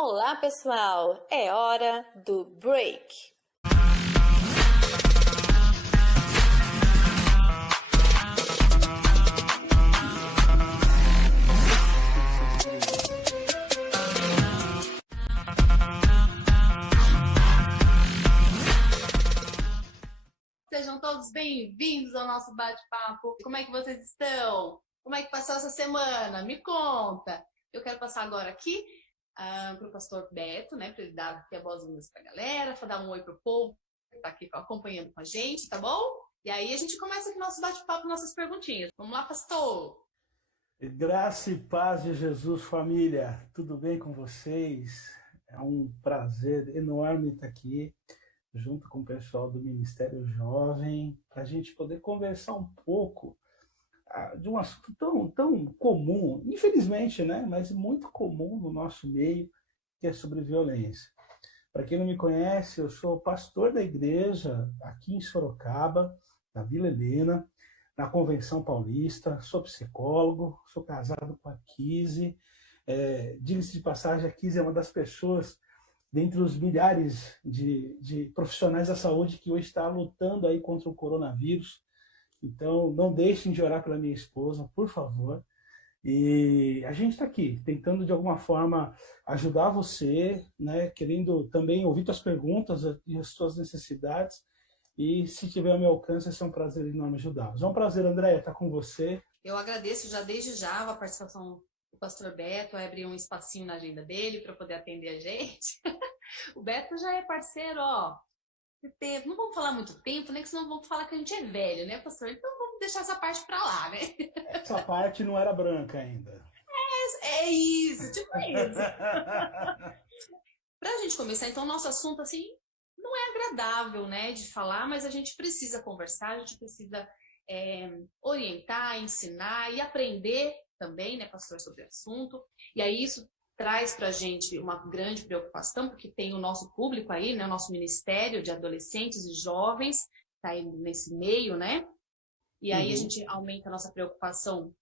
Olá, pessoal! É hora do break. Sejam todos bem-vindos ao nosso bate-papo. Como é que vocês estão? Como é que passou essa semana? Me conta! Eu quero passar agora aqui para o pastor Beto, né, para ele dar aqui a boas-vindas para a galera, para dar um oi para o povo que está aqui acompanhando com a gente, tá bom? E aí a gente começa aqui o nosso bate-papo, nossas perguntinhas. Vamos lá, pastor! Graça e paz de Jesus, família. Tudo bem com vocês? É um prazer enorme estar aqui junto com o pessoal do Ministério Jovem para a gente poder conversar um pouco de um assunto tão comum, infelizmente, né? Mas muito comum no nosso meio, que é sobre violência. Para quem não me conhece, eu sou pastor da igreja aqui em Sorocaba, na Vila Helena, na Convenção Paulista, sou psicólogo, sou casado com a Kise. Diga-se de passagem, a Kise é uma das pessoas, dentre os milhares de profissionais da saúde que hoje está lutando aí contra o coronavírus. Então, não deixem de orar pela minha esposa, por favor. E a gente está aqui, tentando de alguma forma ajudar você, né? Querendo também ouvir suas perguntas e as suas necessidades. E se tiver ao meu alcance, vai ser um prazer enorme ajudá-los. É um prazer, Andréia, estar com você. Eu agradeço já desde já a participação do pastor Beto, abrir um espacinho na agenda dele para poder atender a gente. O Beto já é parceiro, ó, de tempo. Não vamos falar muito tempo, né? Que senão vamos falar que a gente é velho, né, pastor? Então vamos deixar essa parte para lá, né? Essa parte não era branca ainda. É isso, tipo isso. Para a gente começar, então, nosso assunto, assim, não é agradável, né, de falar, mas a gente precisa conversar, a gente precisa orientar, ensinar e aprender também, né, pastor, sobre o assunto. E aí isso traz para a gente uma grande preocupação, porque tem o nosso público aí, né, o nosso ministério de adolescentes e jovens, está aí nesse meio, né? E aí a gente aumenta a nossa preocupação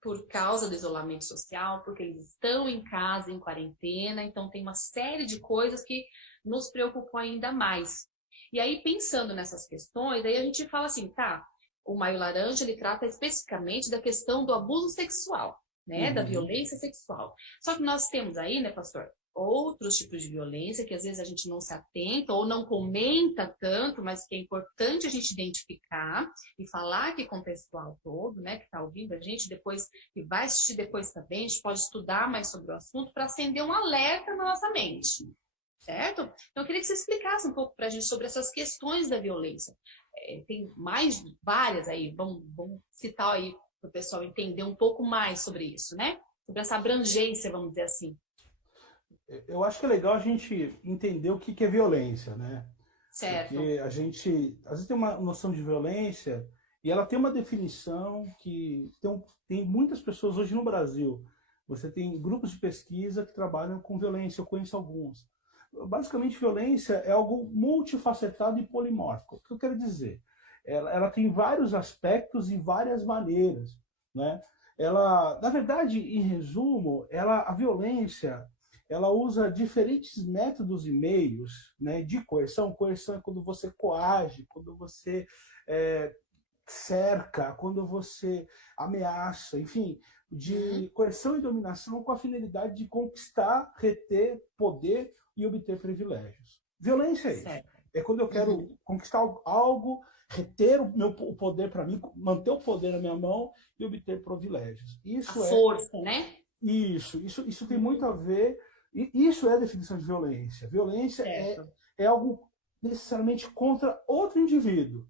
por causa do isolamento social, porque eles estão em casa, em quarentena, então tem uma série de coisas que nos preocupam ainda mais. E aí, pensando nessas questões, aí a gente fala assim, tá, o Maio Laranja, ele trata especificamente da questão do abuso sexual, né, da violência sexual. Só que nós temos aí, né, pastor, outros tipos de violência que às vezes a gente não se atenta ou não comenta tanto, mas que é importante a gente identificar e falar aqui com o pessoal todo, né, que está ouvindo a gente depois, que vai assistir depois também, a gente pode estudar mais sobre o assunto para acender um alerta na nossa mente, certo? Então eu queria que você explicasse um pouco para a gente sobre essas questões da violência. Tem mais várias aí, vamos citar aí para o pessoal entender um pouco mais sobre isso, né? Sobre essa abrangência, vamos dizer assim. Eu acho que é legal a gente entender o que é violência, né? Certo. Porque a gente, às vezes, tem uma noção de violência e ela tem uma definição que tem muitas pessoas hoje no Brasil. Você tem grupos de pesquisa que trabalham com violência, eu conheço alguns. Basicamente, violência é algo multifacetado e polimórfico. O que eu quero dizer? Ela tem vários aspectos e várias maneiras, né? Ela, na verdade, em resumo, a violência ela usa diferentes métodos e meios, né, de coerção. Coerção é quando você coage, quando você cerca, quando você ameaça, enfim, de coerção e dominação com a finalidade de conquistar, reter poder e obter privilégios. Violência é isso. É quando eu quero conquistar algo, reter o poder para mim, manter o poder na minha mão e obter privilégios. Isso a força, né? Isso tem muito a ver. E isso é a definição de violência. Violência é algo necessariamente contra outro indivíduo.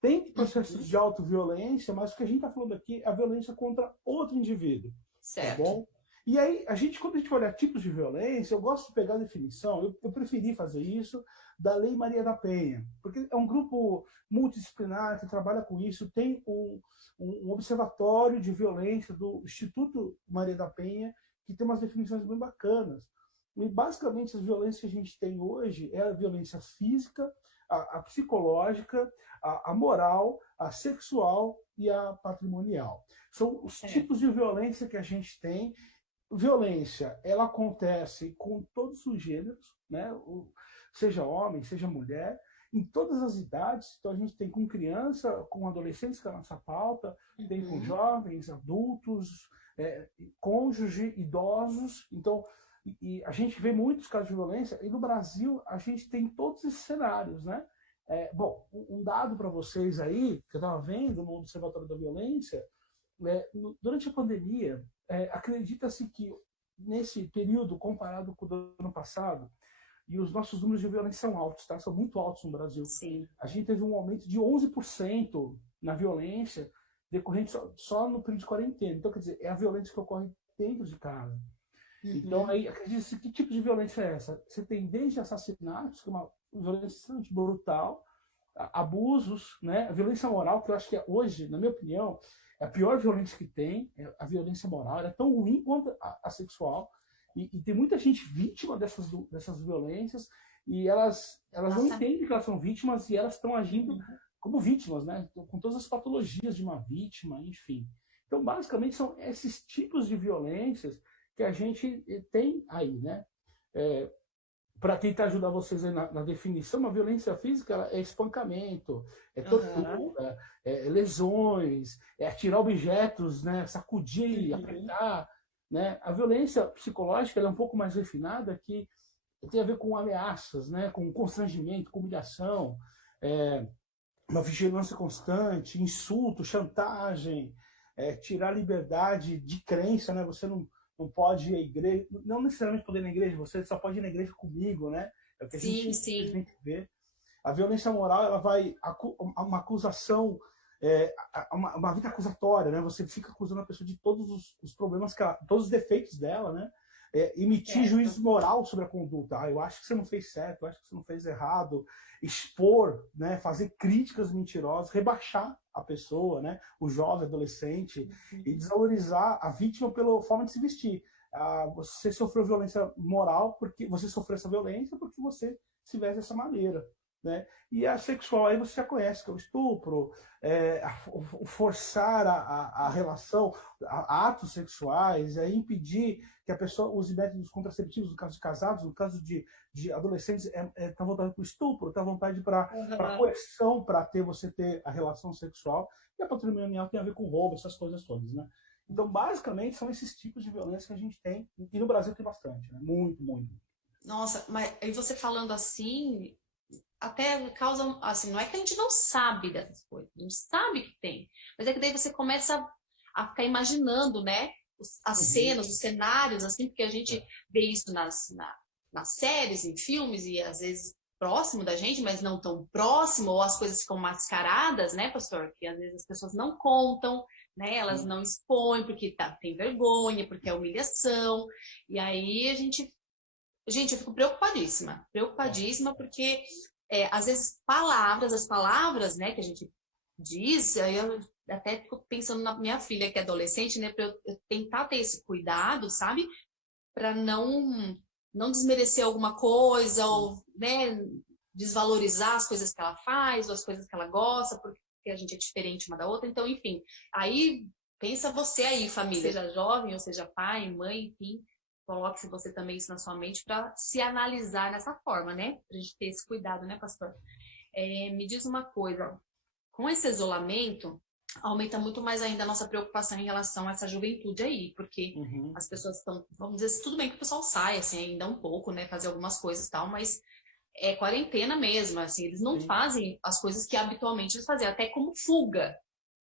Tem processos de autoviolência, mas o que a gente está falando aqui é a violência contra outro indivíduo. Certo. Tá bom? E aí, quando a gente olha tipos de violência, eu gosto de pegar a definição, eu preferi fazer isso, da Lei Maria da Penha, porque é um grupo multidisciplinar que trabalha com isso, tem um observatório de violência do Instituto Maria da Penha, que tem umas definições bem bacanas. E basicamente as violências que a gente tem hoje é a violência física, a psicológica, a moral, a sexual e a patrimonial. São os tipos de violência que a gente tem violência, ela acontece com todos os gêneros, né? Seja homem, seja mulher, em todas as idades. Então a gente tem com criança, com adolescentes, que é a nossa pauta, tem com jovens, adultos, cônjuge, idosos. Então, e a gente vê muitos casos de violência, e no Brasil a gente tem todos esses cenários, né? Bom, um dado para vocês aí, que eu estava vendo no Observatório da Violência, durante a pandemia, acredita-se que nesse período, comparado com o ano passado, e os nossos números de violência são altos, tá? São muito altos no Brasil. Sim. A gente teve um aumento de 11% na violência decorrente só no período de quarentena. Então, quer dizer, é a violência que ocorre dentro de casa. Então, aí, acredita-se, que tipo de violência é essa? Você tem desde assassinatos, que é uma violência extremamente brutal, abusos, né? A violência moral, que eu acho que hoje, na minha opinião, é a pior violência que tem, é a violência moral. Ela é tão ruim quanto a sexual. E tem muita gente vítima dessas violências, e elas não entendem que elas são vítimas, e elas estão agindo como vítimas, né? Com todas as patologias de uma vítima, enfim. Então, basicamente, são esses tipos de violências que a gente tem aí, né? Para tentar ajudar vocês aí na definição, uma violência física é espancamento, é tortura, lesões, é atirar objetos, né? Sacudir, apertar, né? A violência psicológica ela é um pouco mais refinada, que tem a ver com ameaças, né? Com constrangimento, com humilhação, uma vigilância constante, insulto, chantagem, tirar a liberdade de crença, né? Você não pode ir à igreja, não necessariamente poder ir na igreja, você só pode ir na igreja comigo, né? É o que a gente vê. A violência moral, ela vai uma acusação, uma vida acusatória, né? Você fica acusando a pessoa de todos os problemas todos os defeitos dela, né? Emitir juízo moral sobre a conduta. Eu acho que você não fez certo, eu acho que você não fez errado. Expor, né? Fazer críticas mentirosas, rebaixar a pessoa, né? O jovem, adolescente, e desvalorizar a vítima pela forma de se vestir. Você sofreu violência moral porque você sofreu essa violência porque você se veste dessa maneira, né? E a sexual aí você já conhece, que é o estupro, forçar a relação, atos sexuais, impedir que a pessoa use métodos contraceptivos, no caso de casados, no caso de adolescentes, está voltado para o estupro, está vontade para coerção, para você ter a relação sexual, e a patrimonial tem a ver com roubo, essas coisas todas, né? Então, basicamente, são esses tipos de violência que a gente tem, e no Brasil tem bastante, né? Muito, muito. Nossa, mas aí você falando assim, até causa, assim, não é que a gente não sabe dessas coisas, a gente sabe que tem, mas é que daí você começa a ficar imaginando, né, as cenas, os cenários, assim, porque a gente vê isso nas séries, em filmes, e às vezes próximo da gente, mas não tão próximo, ou as coisas ficam mascaradas, né, pastor? Que às vezes as pessoas não contam, né, elas não expõem porque tem vergonha, porque é humilhação, e aí Gente, eu fico preocupadíssima, porque às vezes as palavras, né, que a gente diz, aí eu até fico pensando na minha filha, que é adolescente, né, para eu tentar ter esse cuidado, sabe, para não desmerecer alguma coisa, ou, né, desvalorizar as coisas que ela faz, ou as coisas que ela gosta, porque a gente é diferente uma da outra, então, enfim, aí pensa você aí, família, seja jovem, ou seja pai, mãe, enfim, coloque você também isso na sua mente para se analisar dessa forma, né? Para a gente ter esse cuidado, né, pastor? Me diz uma coisa, com esse isolamento, aumenta muito mais ainda a nossa preocupação em relação a essa juventude aí, porque as pessoas estão, vamos dizer assim, tudo bem que o pessoal sai, assim, ainda um pouco, né, fazer algumas coisas e tal, mas é quarentena mesmo, assim, eles não fazem as coisas que habitualmente eles faziam, até como fuga.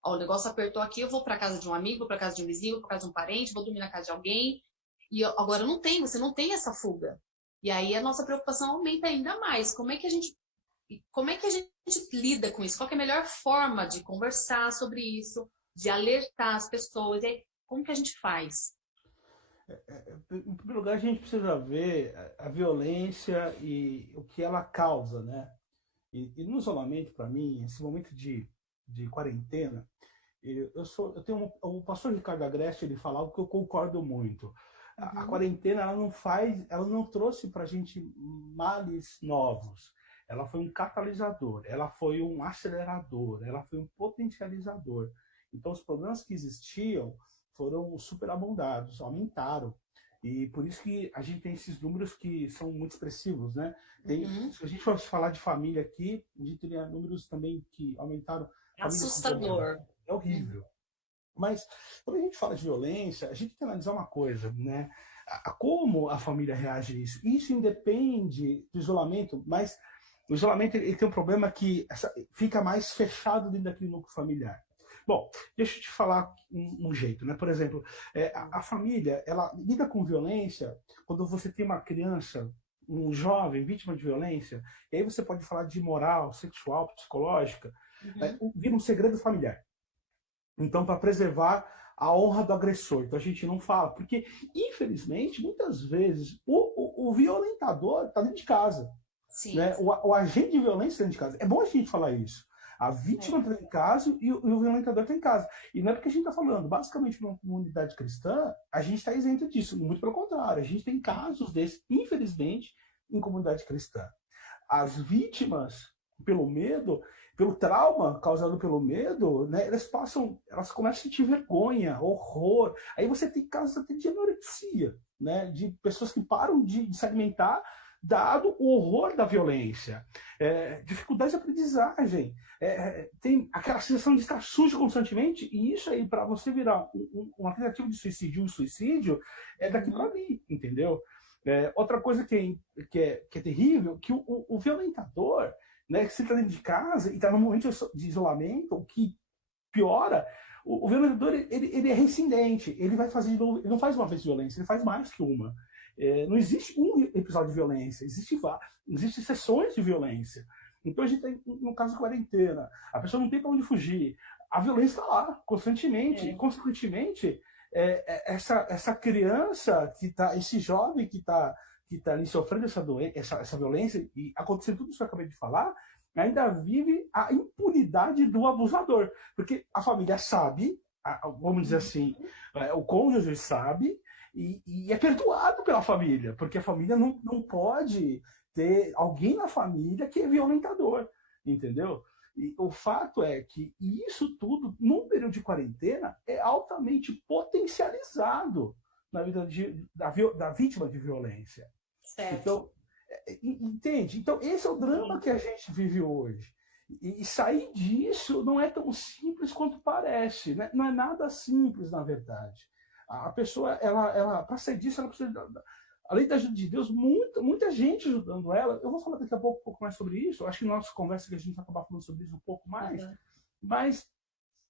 Ó, o negócio apertou aqui, eu vou para casa de um amigo, vou para casa de um vizinho, vou para casa de um parente, vou dormir na casa de alguém. E agora você não tem essa fuga. E aí a nossa preocupação aumenta ainda mais. Como é que a gente lida com isso? Qual é a melhor forma de conversar sobre isso, de alertar as pessoas? E aí, como que a gente faz? Em primeiro lugar, a gente precisa ver a violência e o que ela causa, né? E no isolamento, para mim, esse momento de quarentena, eu tenho o pastor Ricardo Agreste, ele fala algo que eu concordo muito. A quarentena ela não trouxe para a gente males novos. Ela foi um catalisador, ela foi um acelerador, ela foi um potencializador. Então os problemas que existiam foram superabundados, aumentaram. E por isso que a gente tem esses números que são muito expressivos, né? Se a gente fosse falar de família aqui, a gente teria números também que aumentaram. Famílias com problema. Assustador. É horrível. Mas quando a gente fala de violência, a gente tem que analisar uma coisa, né? Como a família reage a isso. Isso independe do isolamento, mas o isolamento ele tem um problema que fica mais fechado dentro daquele núcleo familiar. Bom, deixa eu te falar um jeito, né? Por exemplo, a família, ela lida com violência quando você tem uma criança, um jovem vítima de violência, e aí você pode falar de moral, sexual, psicológica, vira um segredo familiar. Então, para preservar a honra do agressor. Então, a gente não fala, porque, infelizmente, muitas vezes, o violentador está dentro de casa. Sim. Né? O agente de violência está dentro de casa. É bom a gente falar isso. A vítima está em casa e o violentador está em casa. E não é porque a gente está falando, basicamente, numa comunidade cristã, a gente está isento disso. Muito pelo contrário, a gente tem casos desses, infelizmente, em comunidade cristã. As vítimas, pelo medo, pelo trauma causado pelo medo, né, elas começam a sentir vergonha, horror. Aí você tem casos até de anorexia, né, de pessoas que param de se alimentar dado o horror da violência. Dificuldade de aprendizagem. Tem aquela sensação de estar sujo constantemente, e isso aí, para você virar uma tentativa de suicídio, é daqui para ali, entendeu? Outra coisa que é terrível, que o violentador, né, que você está dentro de casa e está num momento de isolamento, o que piora, o violentador ele é reincidente, ele vai fazer de novo, ele não faz uma vez de violência, ele faz mais que uma. Não existe um episódio de violência, existem sessões de violência. Então a gente tem, no caso de quarentena, a pessoa não tem para onde fugir, a violência está lá, constantemente, e consequentemente, essa criança, esse jovem que está ali sofrendo essa violência, e acontecendo tudo isso que eu acabei de falar, ainda vive a impunidade do abusador. Porque a família sabe, vamos dizer assim, o cônjuge sabe, e é perdoado pela família, porque a família não pode ter alguém na família que é violentador, entendeu? E o fato é que isso tudo, num período de quarentena, é altamente potencializado na vida da vítima de violência. Certo. Então, entende? Então, esse é o drama que a gente vive hoje. E sair disso não é tão simples quanto parece, né? Não é nada simples, na verdade. A pessoa, para sair disso, ela precisa, além da ajuda de Deus, muita gente ajudando ela. Eu vou falar daqui a pouco um pouco mais sobre isso. Eu acho que na nossa conversa que a gente vai acabar falando sobre isso um pouco mais. Mas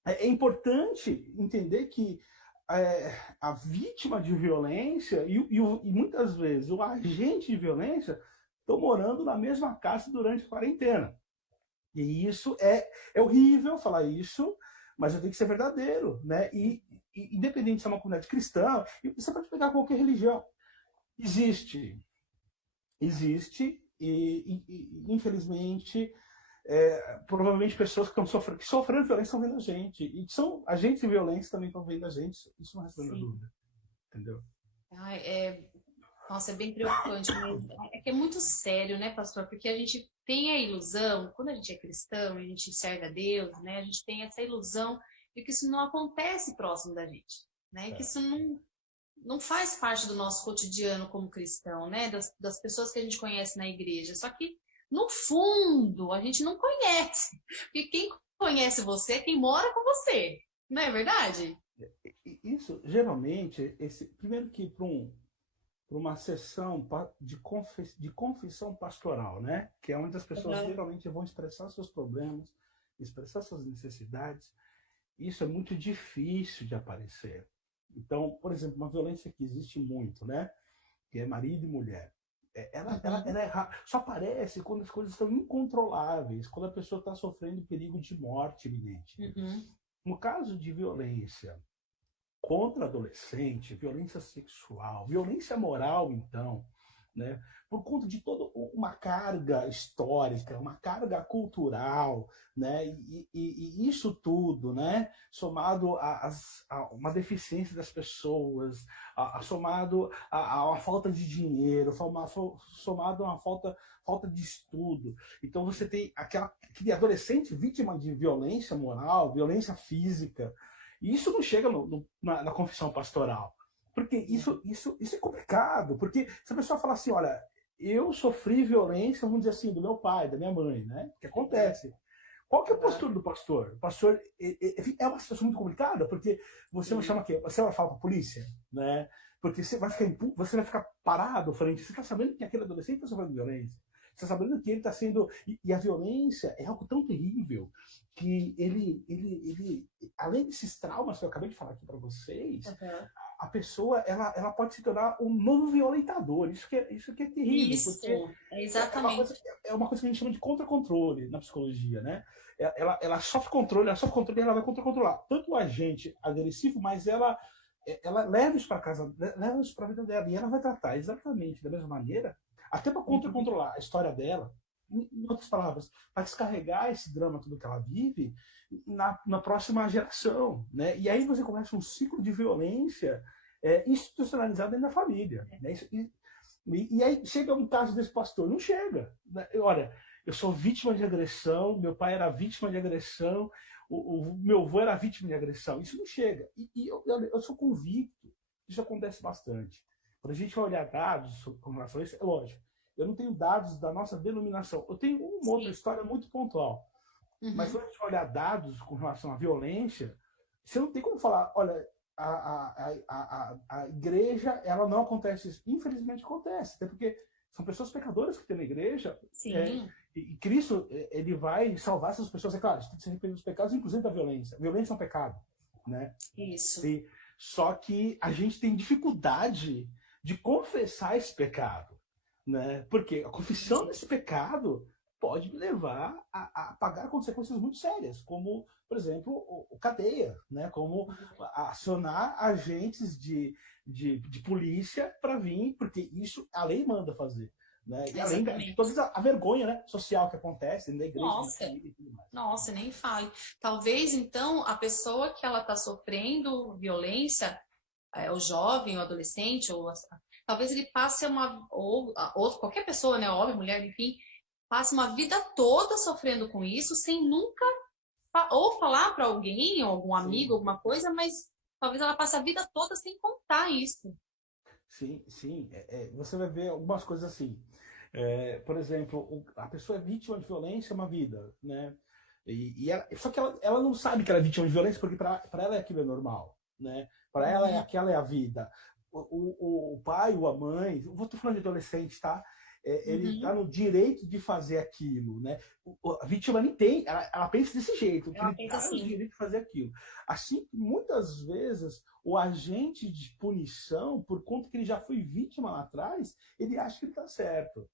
é importante entender que a vítima de violência e muitas vezes o agente de violência estão morando na mesma casa durante a quarentena. E isso é horrível falar isso, mas eu tenho que ser verdadeiro, né? E independente se é uma comunidade cristã, você pode pegar qualquer religião. Existe e infelizmente, provavelmente pessoas que sofrendo violência estão vendo a gente, e que são agentes de violência também estão vendo a gente, isso não resta dúvida, entendeu? Nossa, é bem preocupante mesmo. É que é muito sério, né, pastor? Porque a gente tem a ilusão, quando a gente é cristão, a gente serve a Deus, né? A gente tem essa ilusão de que isso não acontece próximo da gente, né? Que isso não faz parte do nosso cotidiano como cristão, né? Das pessoas que a gente conhece na igreja. Só que, no fundo, a gente não conhece. Porque quem conhece você é quem mora com você. Não é verdade? Isso, geralmente, primeiro que para uma sessão de confissão pastoral, né? Que é onde as pessoas geralmente vão expressar seus problemas, expressar suas necessidades. Isso é muito difícil de aparecer. Então, por exemplo, uma violência que existe muito, né? Que é marido e mulher. Ela só aparece quando as coisas estão incontroláveis, quando a pessoa está sofrendo perigo de morte iminente. No caso de violência contra adolescente, violência sexual, violência moral, então, né? Por conta de toda uma carga histórica, uma carga cultural, né? E isso tudo, né? Somado a uma deficiência das pessoas, somado a uma falta de dinheiro, somado a uma falta de estudo. Então você tem aquele adolescente vítima de violência moral, violência física. E isso não chega na confissão pastoral. Porque isso é complicado, porque se a pessoa falar assim, olha, eu sofri violência, vamos dizer assim, do meu pai, da minha mãe, né? Que acontece. Qual que é a postura do pastor? O pastor é uma situação muito complicada, porque você vai chamar o quê? Você vai falar para a polícia, né? Porque você vai ficar parado frente. Você está sabendo que aquele adolescente está sofrendo violência. Você está sabendo que ele está sendo. E a violência é algo tão terrível que ele, além desses traumas que eu acabei de falar aqui para vocês, a pessoa ela pode se tornar um novo violentador. Isso que é terrível. Isso, exatamente. É uma coisa que a gente chama de contra-controle na psicologia, né? Ela sofre controle e ela vai contra-controlar. Tanto o agente agressivo, mas ela leva isso para casa, leva isso para a vida dela. E ela vai tratar exatamente da mesma maneira, até para contra-controlar a história dela. Em outras palavras, para descarregar esse drama, tudo que ela vive, na próxima geração, né? E aí você começa um ciclo de violência institucionalizado dentro da família. Né? E aí chega um caso desse pastor, não chega. Né? Olha, eu sou vítima de agressão, meu pai era vítima de agressão, o meu avô era vítima de agressão. Isso não chega. E eu sou convicto, isso acontece bastante. Quando a gente vai olhar dados com relação a isso, é lógico, eu não tenho dados da nossa denominação. Eu tenho uma outra história muito pontual. Mas quando a gente vai olhar dados com relação à violência, você não tem como falar, olha, a igreja, ela não acontece isso. Infelizmente acontece, até porque são pessoas pecadoras que tem na igreja. E Cristo, ele vai salvar essas pessoas. É claro, a gente tem que se arrepender dos pecados, inclusive da violência. A violência é um pecado, né? Isso. Só que a gente tem dificuldade de confessar esse pecado, né? Porque a confissão desse pecado pode me levar a pagar consequências muito sérias, como, por exemplo, o cadeia, né? Como acionar agentes de polícia para vir, porque isso a lei manda fazer. Né? E além de toda a vergonha, né, social que acontece dentro da igreja. Nossa, nem fale. Talvez, então, a pessoa que ela está sofrendo violência, o jovem, o adolescente, talvez ele passe ou qualquer pessoa, né, homem, mulher, enfim, passe uma vida toda sofrendo com isso, sem nunca ou falar para alguém, ou algum amigo, alguma coisa, mas talvez ela passe a vida toda sem contar isso. Sim. Você vai ver algumas coisas assim. Por exemplo, a pessoa é vítima de violência uma vida, né? Só que ela não sabe que ela é vítima de violência porque para ela aquilo é normal, né? Para ela aquela é a vida. O pai ou a mãe, estou falando de adolescente, tá? Ele está no direito de fazer aquilo, né? A vítima nem tem, ela pensa desse jeito, que ele está no direito de fazer aquilo. Assim, muitas vezes, o agente de punição, por conta que ele já foi vítima lá atrás, ele acha que ele está certo.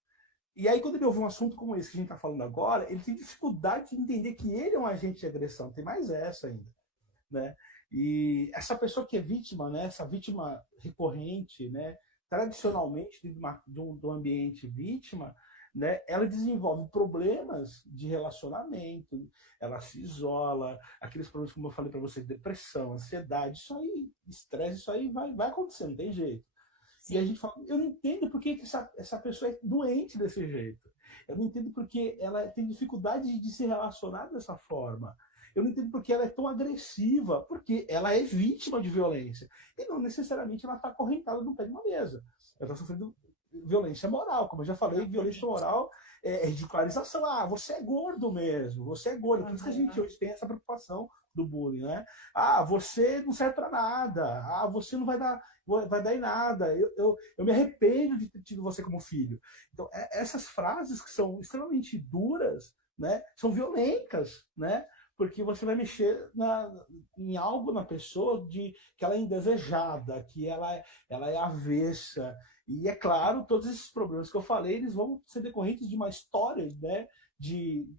E aí, quando ele ouve um assunto como esse que a gente está falando agora, ele tem dificuldade de entender que ele é um agente de agressão. Tem mais essa ainda, né? E essa pessoa que é vítima, né? Essa vítima recorrente, né? Tradicionalmente, do ambiente vítima, né? Ela desenvolve problemas de relacionamento, ela se isola, aqueles problemas, como eu falei para você, depressão, ansiedade, isso aí, estresse, isso aí vai acontecer, não tem jeito. Sim. E a gente fala, eu não entendo por que essa pessoa é doente desse jeito. Eu não entendo porque ela tem dificuldade de se relacionar dessa forma. Eu não entendo porque ela é tão agressiva, porque ela é vítima de violência. E não necessariamente ela está acorrentada no pé de uma mesa. Ela está sofrendo violência moral. Como eu já falei, violência moral é ridicularização. Ah, você é gordo mesmo, você é gordo. Por isso que a gente hoje tem essa preocupação do bullying, né? Ah, você não serve para nada. Ah, você não vai dar em nada. Eu me arrependo de ter tido você como filho. Então, essas frases que são extremamente duras, né, são violentas, né? Porque você vai mexer em algo na pessoa que ela é indesejada, que ela é avessa. E, é claro, todos esses problemas que eu falei, eles vão ser decorrentes de uma história, né?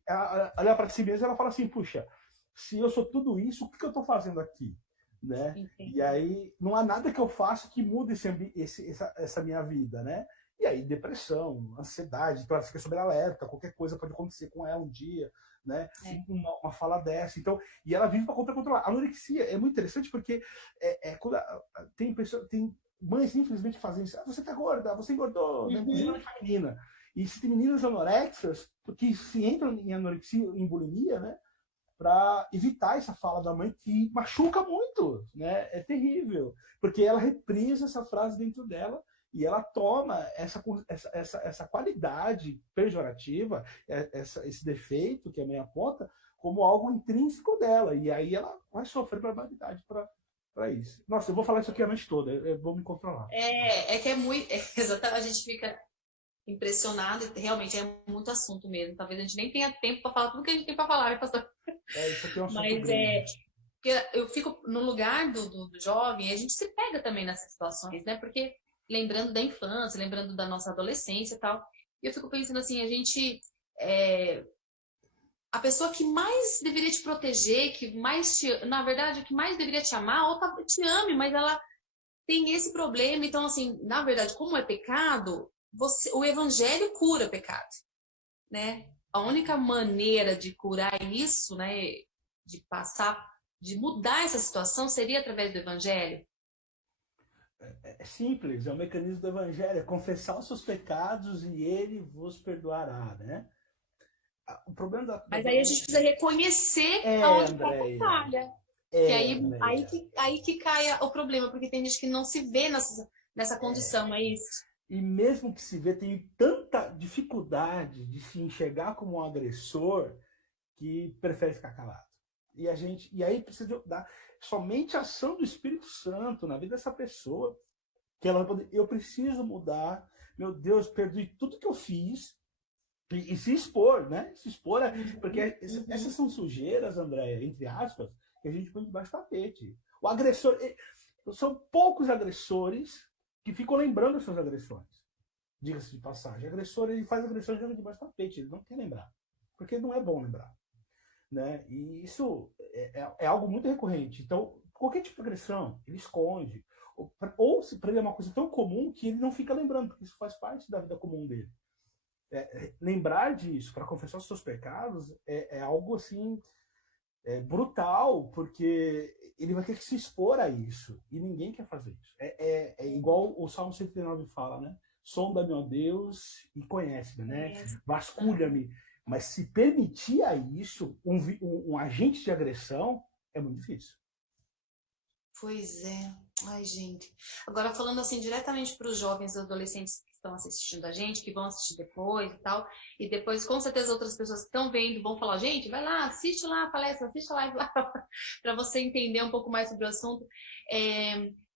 Ela olhar para si mesma e ela fala assim, puxa, se eu sou tudo isso, o que eu estou fazendo aqui? Né? E aí não há nada que eu faça que mude essa minha vida, né? E aí depressão, ansiedade, então ela fica sob alerta, qualquer coisa pode acontecer com ela um dia, né? Uma fala dessa. Então, e ela vive para controlar. A anorexia é muito interessante porque tem mães, infelizmente, que fazem isso. Ah, você tá gorda, você engordou, né? Geralmente feminina. E se tem meninas anorexas, que se entram em anorexia, em bulimia, né? para evitar essa fala da mãe que machuca muito, né? É terrível, porque ela reprisa essa frase dentro dela e ela toma essa qualidade pejorativa, esse defeito que a mãe aponta, como algo intrínseco dela, e aí ela vai sofrer barbaridade para isso. Nossa, eu vou falar isso aqui a noite toda, eu vou me controlar. É que é muito. Exatamente, a gente fica impressionado, e realmente é muito assunto mesmo. Talvez a gente nem tenha tempo para falar tudo que a gente tem para falar, né, pastor? Isso aqui é um assunto Mas grande. porque eu fico no lugar do jovem, e a gente se pega também nessas situações, né? Porque lembrando da infância, lembrando da nossa adolescência e tal, e eu fico pensando assim, a gente. A pessoa que mais deveria te proteger, que mais te, na verdade, que mais deveria te amar, ou te ame, mas ela tem esse problema. Então, assim, na verdade, como é pecado, o evangelho cura pecado, né? A única maneira de curar isso, né, de passar, de mudar essa situação, seria através do evangelho. É simples, é o mecanismo do evangelho, é confessar os seus pecados e ele vos perdoará, né? O problema Mas aí a gente precisa reconhecer aonde está a Andréia, falha. Que Andréia. aí que cai o problema, porque tem gente que não se vê nessa condição, não é isso? E mesmo que se vê, tem tanta dificuldade de se enxergar como um agressor que prefere ficar calado. E aí precisa dar somente a ação do Espírito Santo na vida dessa pessoa, que ela vai poder, eu preciso mudar, meu Deus, perdoe tudo que eu fiz, e se expor, né? Se expor, porque essas são sujeiras, Andréia, entre aspas, que a gente põe debaixo do tapete. O agressor, são poucos agressores que ficam lembrando as suas agressões. Diga-se de passagem. O agressor, ele faz agressão jogando debaixo do tapete, ele não quer lembrar, porque não é bom lembrar, né? E isso é algo muito recorrente. Então, qualquer tipo de agressão, ele esconde. Ou se para ele é uma coisa tão comum que ele não fica lembrando, porque isso faz parte da vida comum dele. Lembrar disso para confessar os seus pecados é algo assim brutal, porque ele vai ter que se expor a isso e ninguém quer fazer isso. É igual o Salmo 139 fala, né? Sonda-me, ó Deus, e conhece-me, né? Vasculha-me. Mas se permitir a isso, um agente de agressão, é muito difícil. Pois é. Ai, gente. Agora, falando assim diretamente para os jovens e adolescentes que estão assistindo a gente, que vão assistir depois e tal, e depois, com certeza, outras pessoas que estão vendo vão falar, gente, vai lá, assiste lá a palestra, assiste a live lá, para você entender um pouco mais sobre o assunto. O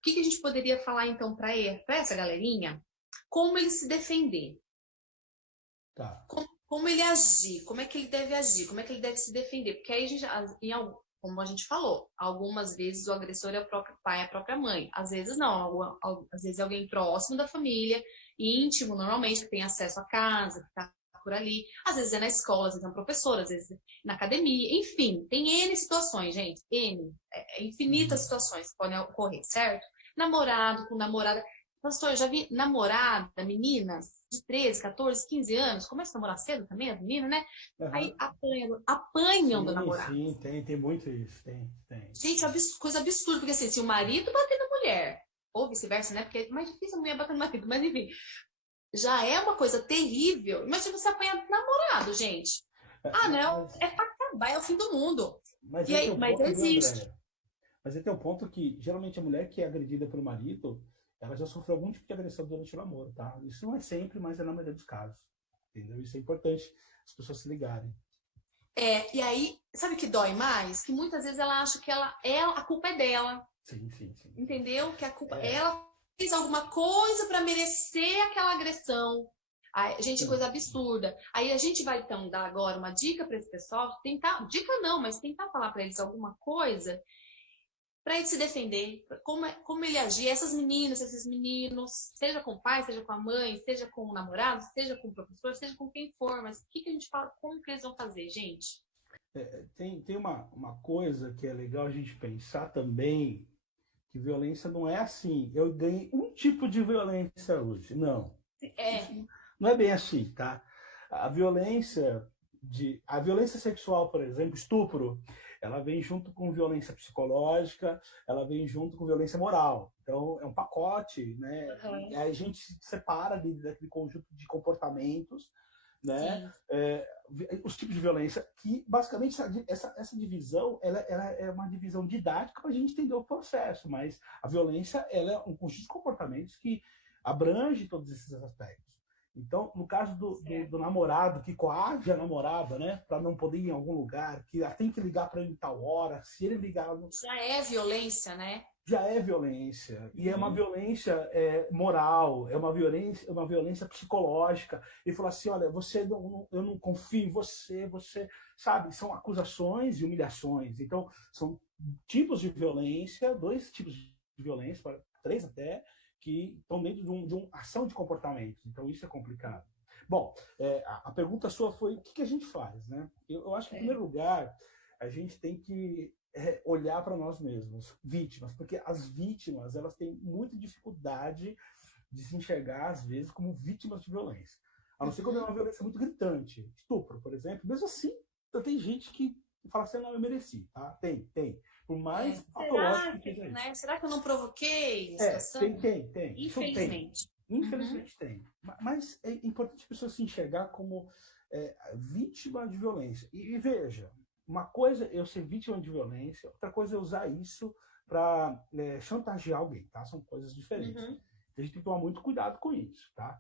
que a gente poderia falar, então, para essa galerinha? Como ele se defender? Tá. Como ele agir? Como é que ele deve agir? Como é que ele deve se defender? Porque aí, como a gente falou, algumas vezes o agressor é o próprio pai, a própria mãe. Às vezes não, às vezes é alguém próximo da família, íntimo normalmente, que tem acesso à casa, que está por ali. Às vezes é na escola, às vezes é um professor, às vezes é na academia. Enfim, tem N situações, gente. Infinitas situações que podem ocorrer, certo? Namorado com namorada. Pastor, eu já vi namorada, meninas de 13, 14, 15 anos, começa a namorar cedo também, as meninas, né? Uhum. Aí apanham sim, do namorado. Sim, tem muito isso, tem. Gente, coisa absurda, porque assim, se o marido bater na mulher, ou vice-versa, né? Porque é mais difícil a mulher bater no marido, mas enfim, já é uma coisa terrível. Imagina você apanhar do namorado, gente. Não, é pra acabar, é o fim do mundo. Mas e aí, mas existe. Mas aí tem um ponto que, geralmente, a mulher que é agredida pelo marido, ela já sofreu algum tipo de agressão durante o namoro, tá? Isso não é sempre, mas é na maioria dos casos. Entendeu? Isso é importante as pessoas se ligarem. E aí, sabe o que dói mais? Que muitas vezes ela acha que a culpa é dela. Sim. Entendeu? Que a culpa ela fez alguma coisa para merecer aquela agressão. Gente, coisa absurda. Aí a gente vai então dar agora uma dica para esse pessoal, tentar, dica não, mas tentar falar para eles alguma coisa para ele se defender, como ele agir. Essas meninas, esses meninos, seja com o pai, seja com a mãe, seja com o namorado, seja com o professor, seja com quem for, mas o que a gente fala, como que eles vão fazer, gente? Tem uma coisa que é legal a gente pensar também, que violência não é assim, eu ganhei um tipo de violência hoje. Não. Não é bem assim, tá? A violência sexual, por exemplo, estupro, ela vem junto com violência psicológica, ela vem junto com violência moral. Então, é um pacote, né? E aí a gente se separa daquele conjunto de comportamentos, né? Os tipos de violência, que basicamente essa divisão ela é uma divisão didática para a gente entender o processo, mas a violência ela é um conjunto de comportamentos que abrange todos esses aspectos. Então, no caso do namorado que coage a namorada, né, para não poder ir em algum lugar, que ela tem que ligar para ele em tal hora, se ele ligar... Já é violência, né? Já é violência, e é uma violência moral, é uma violência psicológica. Ele falou assim, olha, eu não confio em você, sabe, são acusações e humilhações. Então, são tipos de violência, 2 tipos de violência, 3 até, que estão dentro de uma ação de comportamento. Então, isso é complicado. Bom, a pergunta sua foi, o que a gente faz, né? Eu acho que, em primeiro lugar, a gente tem que olhar para nós mesmos, vítimas, porque as vítimas elas têm muita dificuldade de se enxergar, às vezes, como vítimas de violência. A não ser quando é uma violência muito gritante. Estupro, por exemplo. Mesmo assim, tem gente que fala assim, não, eu mereci. Tá? Tem. Por mais patológico que seja isso. Será que eu não provoquei a situação? Tem. Infelizmente. Infelizmente tem. Mas é importante a pessoa se enxergar como vítima de violência. E veja, uma coisa é eu ser vítima de violência, outra coisa é usar isso para chantagear alguém, tá? São coisas diferentes. A gente tem que tomar muito cuidado com isso, tá?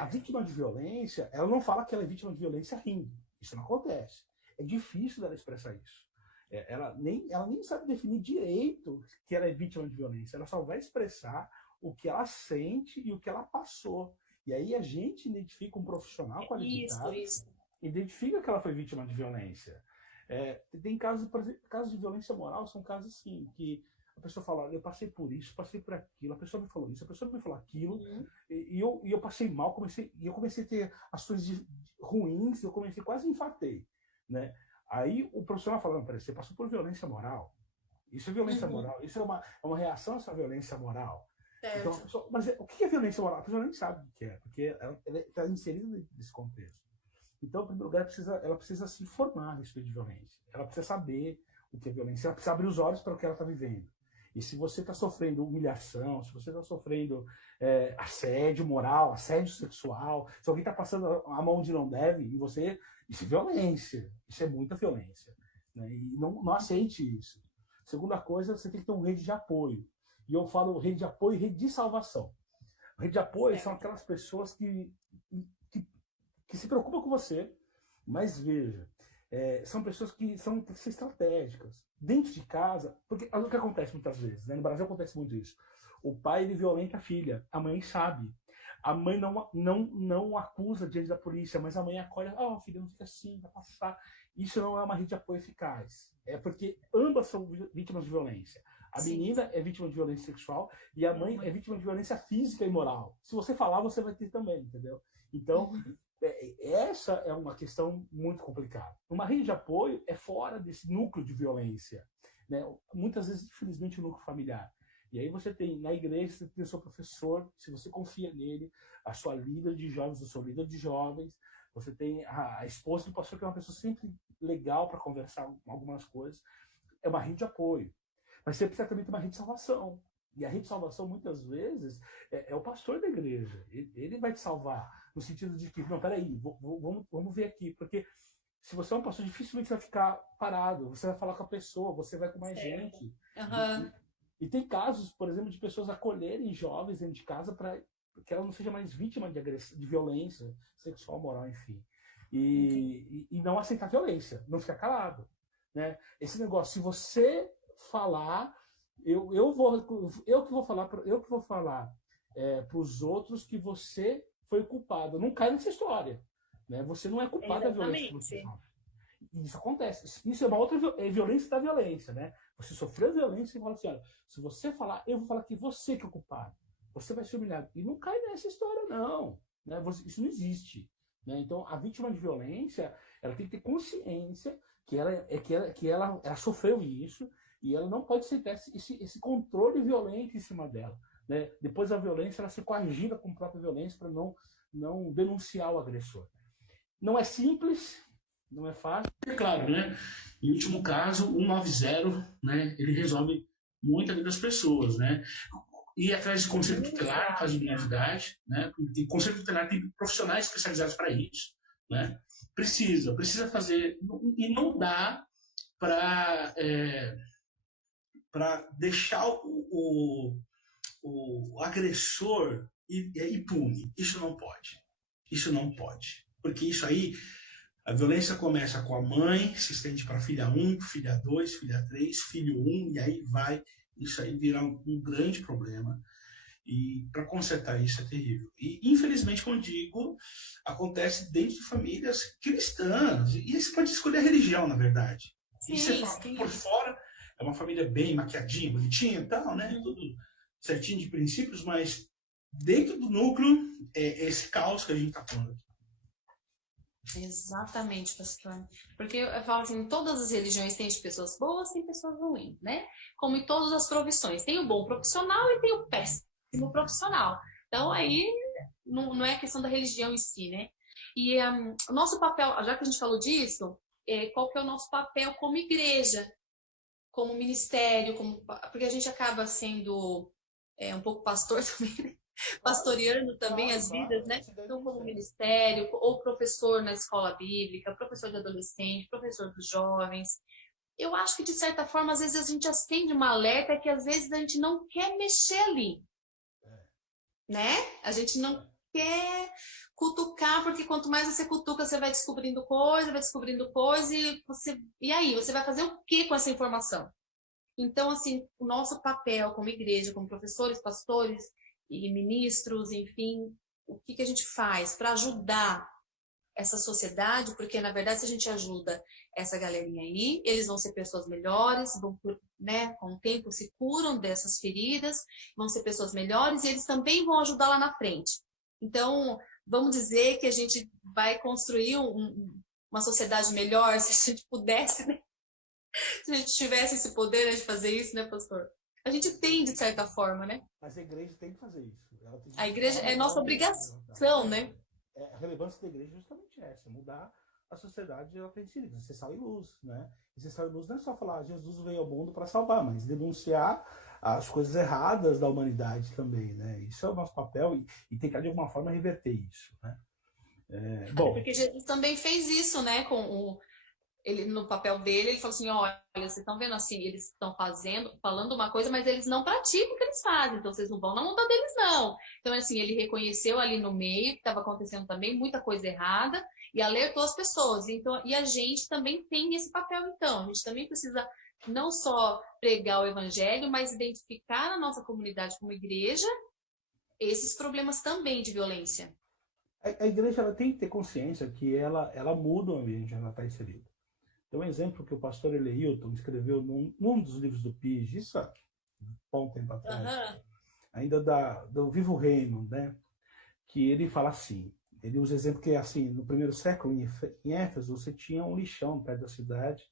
A vítima de violência, ela não fala que ela é vítima de violência rindo. Isso não acontece. É difícil dela expressar isso. Ela nem sabe definir direito que ela é vítima de violência. Ela só vai expressar o que ela sente e o que ela passou. E aí a gente identifica um profissional qualificado, identifica que ela foi vítima de violência. Tem casos, por exemplo, casos de violência moral, são casos assim, que a pessoa fala, eu passei por isso, passei por aquilo, a pessoa me falou isso, a pessoa me falou aquilo, e eu passei mal, eu comecei a ter ações ruins, eu quase infartei, né? Aí o profissional fala, peraí, você passou por violência moral, isso é violência moral, isso é uma reação a essa violência moral. Então, mas o que é violência moral? A pessoa nem sabe o que é, porque ela está inserida nesse contexto. Então, em primeiro lugar, ela precisa se informar a respeito de violência. Ela precisa saber o que é violência. Ela precisa abrir os olhos para o que ela está vivendo. E se você está sofrendo humilhação, se você está sofrendo assédio moral, assédio sexual, se alguém está passando a mão onde não deve em você, isso é violência. Isso é muita violência. Né? E não aceite isso. Segunda coisa, você tem que ter uma rede de apoio. E eu falo rede de apoio e rede de salvação. A rede de apoio são aquelas pessoas que se preocupam com você, mas veja, são pessoas que tem que ser estratégicas. Dentro de casa, porque o que acontece muitas vezes, né? No Brasil acontece muito isso. O pai ele violenta a filha, a mãe sabe. A mãe não acusa diante da polícia, mas a mãe acolhe, filha, não fica assim, vai passar. Isso não é uma rede de apoio eficaz. É porque ambas são vítimas de violência. A menina é vítima de violência sexual e a mãe é vítima de violência física e moral. Se você falar, você vai ter também, entendeu? Então, essa é uma questão muito complicada. Uma rede de apoio é fora desse núcleo de violência, né? Muitas vezes, infelizmente, o núcleo familiar. E aí você tem, na igreja, você tem o seu professor, se você confia nele, a sua líder de jovens, o seu líder de jovens, você tem a esposa do pastor, que é uma pessoa sempre legal para conversar algumas coisas. É uma rede de apoio. Mas você precisa também ter uma rede de salvação. E a rede de salvação, muitas vezes, é o pastor da igreja. Ele vai te salvar, no sentido de que, não, peraí, vamos ver aqui. Porque se você é um pastor, dificilmente você vai ficar parado. Você vai falar com a pessoa, você vai com mais gente. E tem casos, por exemplo, de pessoas acolherem jovens dentro de casa para que ela não seja mais vítima de violência sexual, moral, enfim. E não aceitar violência, não ficar calado. Né? Esse negócio, se você falar, eu que vou falar para os outros que você foi culpado. Não cai nessa história. Né? Você não é culpado da violência que você sofre. Isso acontece. Isso é uma outra violência da violência. Né? Você sofreu violência e fala assim, olha, se você falar, eu vou falar que você que é o culpado. Você vai ser humilhado. E não cai nessa história, não. Né? Isso não existe. Né? Então, a vítima de violência, ela tem que ter consciência que ela sofreu isso e ela não pode aceitar esse controle violento em cima dela. Né? Depois da violência, ela ser coagida com a própria violência para não denunciar o agressor. Não é simples, não é fácil. É claro, né? Em último caso, 190, né? Ele resolve muito a vida das pessoas, né? E atrás de conselho tutelar, caso de menor de idade, né? Tem conselho tutelar, tem profissionais especializados para isso, né? Precisa fazer, e não dá para deixar o agressor impune. Isso não pode. Isso não pode. Porque isso aí, a violência começa com a mãe, se estende para filha 1, filha 2, filha 3, filho 1, e aí vai, isso aí vira um grande problema. E para consertar isso é terrível. E, infelizmente, como digo, acontece dentro de famílias cristãs. E aí você pode escolher a religião, na verdade. Sim, e você fala, por fora, é uma família bem maquiadinha, bonitinha e tal, né? Tudo certinho de princípios, mas dentro do núcleo é esse caos que a gente está pondo aqui. Exatamente, pastor. Porque eu falo assim, todas as religiões têm pessoas boas e pessoas ruins, né? Como em todas as profissões. Tem o bom profissional e tem o péssimo profissional. Então, aí, não é questão da religião em si, né? E o nosso papel, já que a gente falou disso, qual que é o nosso papel como igreja, como ministério, porque a gente acaba sendo um pouco pastor também, né? Pastoreando também as vidas, né? Então, como ministério, ou professor na escola bíblica, professor de adolescente, professor dos jovens. Eu acho que, de certa forma, às vezes a gente acende uma alerta que às vezes a gente não quer mexer ali, né? A gente não quer cutucar, porque quanto mais você cutuca, você vai descobrindo coisa, e aí, você vai fazer o que com essa informação? Então, assim, o nosso papel como igreja, como professores, pastores e ministros, enfim, o que a gente faz para ajudar essa sociedade? Porque, na verdade, se a gente ajuda essa galerinha aí, eles vão ser pessoas melhores, vão, né, com o tempo se curam dessas feridas, vão ser pessoas melhores e eles também vão ajudar lá na frente. Então, vamos dizer que a gente vai construir uma sociedade melhor, se a gente pudesse, né? Se a gente tivesse esse poder, né, de fazer isso, né, pastor? A gente tem, de certa forma, né? Mas a igreja tem que fazer isso. Ela tem que A igreja é nossa obrigação, né? A relevância da igreja é justamente essa, mudar a sociedade ela tem sido, ser sal e luz, né? E ser sal e luz não é só falar Jesus veio ao mundo para salvar, mas denunciar as coisas erradas da humanidade também, né? Isso é o nosso papel e tentar de alguma forma reverter isso, né? Bom. Porque Jesus também fez isso, né? Ele, no papel dele, ele falou assim, olha, vocês estão vendo assim, eles estão falando uma coisa, mas eles não praticam o que eles fazem, então vocês não vão na onda deles, não. Então, assim, ele reconheceu ali no meio que estava acontecendo também muita coisa errada e alertou as pessoas. Então, e a gente também tem esse papel, então. A gente também precisa não só pregar o evangelho, mas identificar na nossa comunidade como igreja esses problemas também de violência. A igreja ela tem que ter consciência que ela muda o ambiente onde ela está inserida. Tem um exemplo que o pastor Eleilton escreveu num dos livros do PIG, isso há um bom tempo atrás, ainda do Vivo Reino, né? Que ele fala assim, ele usa exemplo que assim, no primeiro século em Éfeso você tinha um lixão perto da cidade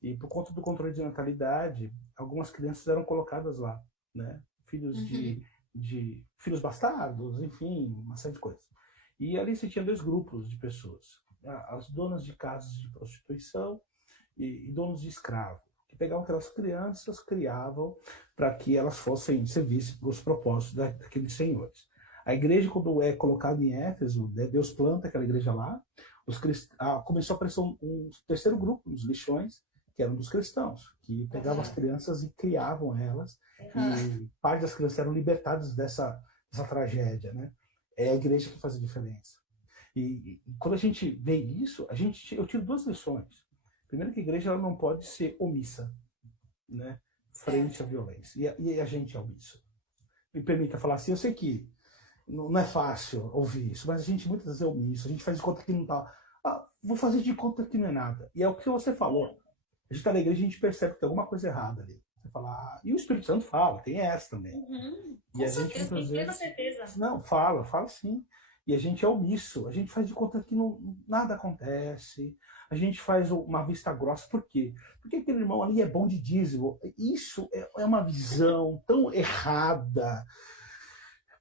e por conta do controle de natalidade, algumas crianças eram colocadas lá, né? Filhos de filhos bastardos, enfim, uma série de coisas. E ali você tinha dois grupos de pessoas. As donas de casas de prostituição e donos de escravo, que pegavam aquelas crianças, criavam para que elas fossem serviços para os propósitos daqueles senhores. A igreja, quando é colocada em Éfeso, Deus planta aquela igreja lá, começou a aparecer um terceiro grupo, os lixões, que eram dos cristãos, que pegavam as crianças e criavam elas, e parte das crianças eram libertadas dessa tragédia, né? É a igreja que faz a diferença. E quando a gente vê isso, eu tiro duas lições. Primeiro, que a igreja ela não pode ser omissa, né, frente à violência. E a gente é omisso. Me permita falar assim, eu sei que não é fácil ouvir isso, mas a gente muitas vezes é omisso, a gente faz de conta que não está. Vou fazer de conta que não é nada. E é o que você falou. A gente está na igreja e a gente percebe que tem alguma coisa errada ali. Você fala, e o Espírito Santo fala, tem essa também. E a gente muitas vezes... certeza. Não, fala sim. E a gente é omisso, a gente faz de conta que nada acontece, a gente faz uma vista grossa. Por quê? Porque aquele irmão ali é bom de dízimo. Isso é uma visão tão errada,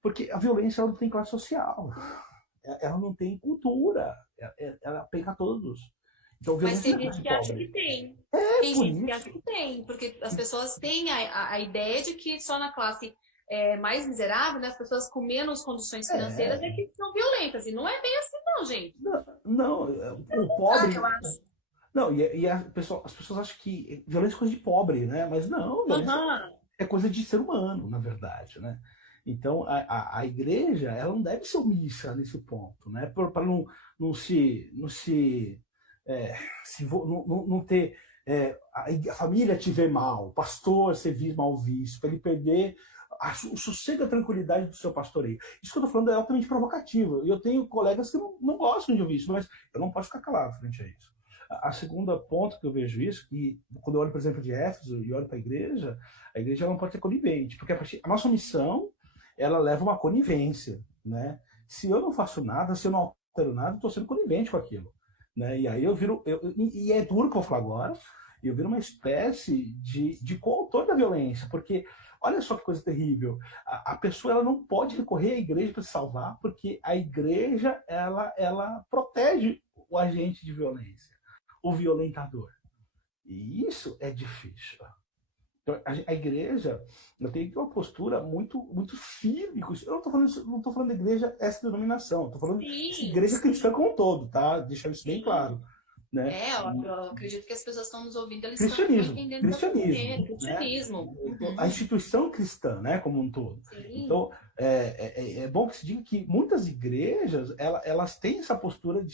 porque a violência ela não tem classe social, ela não tem cultura, ela pega a todos. Então, mas tem gente que acha que tem. Tem gente que acha que tem, porque as pessoas têm a ideia de que só na classe mais miserável, né, as pessoas com menos condições financeiras é que são violentas. E não é bem assim, não, gente. Não, o pobre... Não, as pessoas acham que violência é coisa de pobre, né? Mas não, violência é coisa de ser humano, na verdade, né? Então, a igreja, ela não deve ser omissa nesse ponto, né? Para não ter a família te ver mal, o pastor ser mal visto, para ele perder o sossego e a tranquilidade do seu pastoreio. Isso que eu estou falando é altamente provocativo. E eu tenho colegas que não gostam de ouvir isso, mas eu não posso ficar calado frente a isso. A segunda ponto que eu vejo isso, que quando eu olho, por exemplo, de Éfeso e olho para a igreja não pode ser conivente, porque a nossa missão, ela leva uma conivência, né? Se eu não faço nada, se eu não altero nada, eu estou sendo conivente com aquilo, né? E aí e é duro que eu vou falar agora, eu viro uma espécie de coautor da violência, porque olha só que coisa terrível, a pessoa ela não pode recorrer à igreja para se salvar, porque a igreja ela protege o agente de violência, o violentador. E isso é difícil. Então, a igreja tem que ter uma postura muito, muito firme. Eu não estou falando da igreja essa denominação, estou falando de igreja cristã como um todo, tá? Deixar isso bem claro. Né? Eu acredito que as pessoas estão nos ouvindo, eles cristianismo, estão entendendo cristianismo, né? A instituição cristã, né, como um todo. Sim. Então, é bom que se diga que muitas igrejas, elas têm essa postura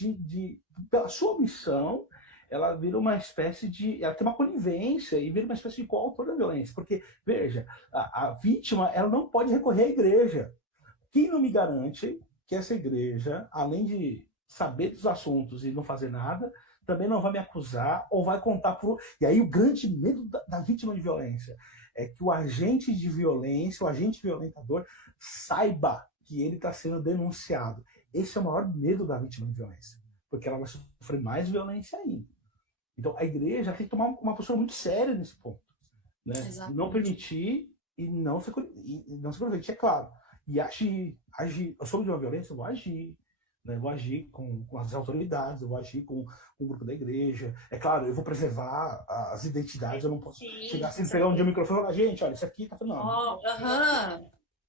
pela sua missão, ela vira uma espécie ela tem uma conivência e vira uma espécie de coautor da violência. Porque, veja, a vítima, ela não pode recorrer à igreja. Quem não me garante que essa igreja, além de saber dos assuntos e não fazer nada, também não vai me acusar ou vai contar por... E aí o grande medo da vítima de violência é que o agente de violência, o agente violentador, saiba que ele está sendo denunciado. Esse é o maior medo da vítima de violência, porque ela vai sofrer mais violência ainda. Então a igreja tem que tomar uma postura muito séria nesse ponto, né? Não permitir e não ser conivente, é claro. E agir. Eu sou de uma violência, eu vou agir. Né? Eu vou agir com as autoridades, eu vou agir com o grupo da igreja. É claro, eu vou preservar as identidades, eu não posso chegar assim, pegar um dia o microfone e falar, gente, olha, isso aqui tá falando.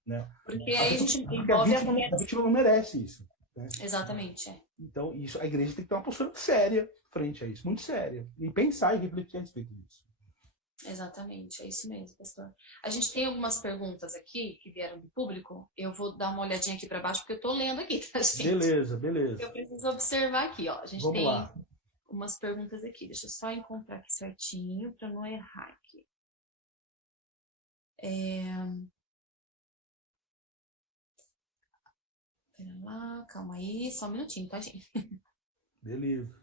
Né? Porque aí a gente a vítima não merece isso. Né? Exatamente. Então, a igreja tem que ter uma postura séria frente a isso, muito séria. E pensar e refletir a respeito disso. Exatamente, é isso mesmo, pastor. A gente tem algumas perguntas aqui que vieram do público. Eu vou dar uma olhadinha aqui para baixo, porque eu estou lendo aqui, tá, gente? Beleza. Eu preciso observar aqui, ó. A gente tem umas perguntas aqui. Deixa eu só encontrar aqui certinho para não errar aqui. Pera lá, calma aí, só um minutinho, tá, gente? Beleza.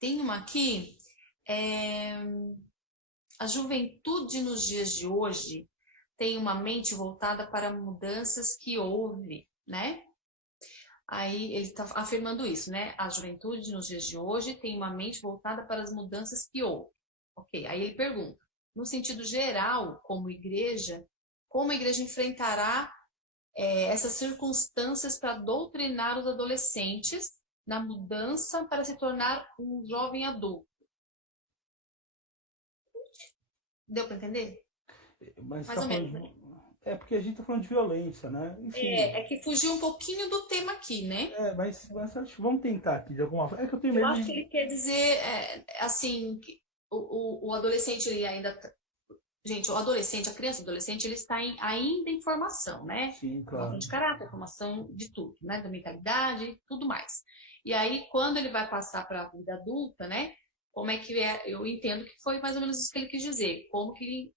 Tem uma aqui, a juventude nos dias de hoje tem uma mente voltada para mudanças que houve, né? Aí ele está afirmando isso, né? A juventude nos dias de hoje tem uma mente voltada para as mudanças que houve. Ok, aí ele pergunta, no sentido geral, como a igreja enfrentará essas circunstâncias para doutrinar os adolescentes na mudança para se tornar um jovem adulto. Deu para entender? Mas mais ou menos. É porque a gente está falando de violência, né? Enfim, é que fugiu um pouquinho do tema aqui, né? Mas vamos tentar aqui de alguma forma. É que eu tenho medo. Eu acho que ele quer dizer, assim, que o adolescente, ele ainda... Gente, a criança e o adolescente, ele está ainda em formação, né? Sim, claro. Formação de caráter, formação de tudo, né? Da mentalidade e tudo mais. E aí, quando ele vai passar para a vida adulta, né? Como é que eu entendo que foi mais ou menos isso que ele quis dizer. Como que ele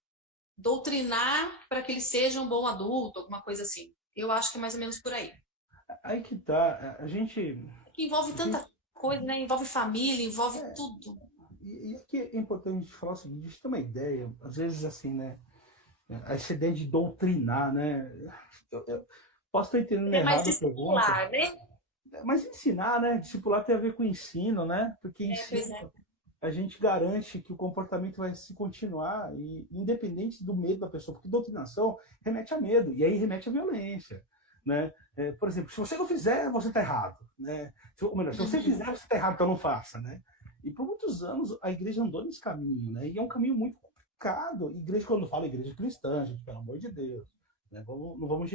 doutrinar para que ele seja um bom adulto, alguma coisa assim. Eu acho que é mais ou menos por aí. Aí que tá, a gente... Que envolve tanta coisa, né? Envolve família, envolve tudo. E aqui é importante a gente falar o seguinte, a gente tem uma ideia, às vezes assim, né? Essa ideia de doutrinar, né? Eu posso estar entendendo errado a pergunta. Né? Mas ensinar, né? Discipular tem a ver com ensino, né? Porque ensino, a gente garante que o comportamento vai se continuar, e independente do medo da pessoa, porque doutrinação remete a medo, e aí remete à violência. Né? Por exemplo, se você não fizer, você está errado. Né? Se você fizer, você está errado, então não faça. Né? E por muitos anos a igreja andou nesse caminho, né? E é um caminho muito complicado. Igreja, quando fala igreja cristã, gente, pelo amor de Deus, né? Não vamos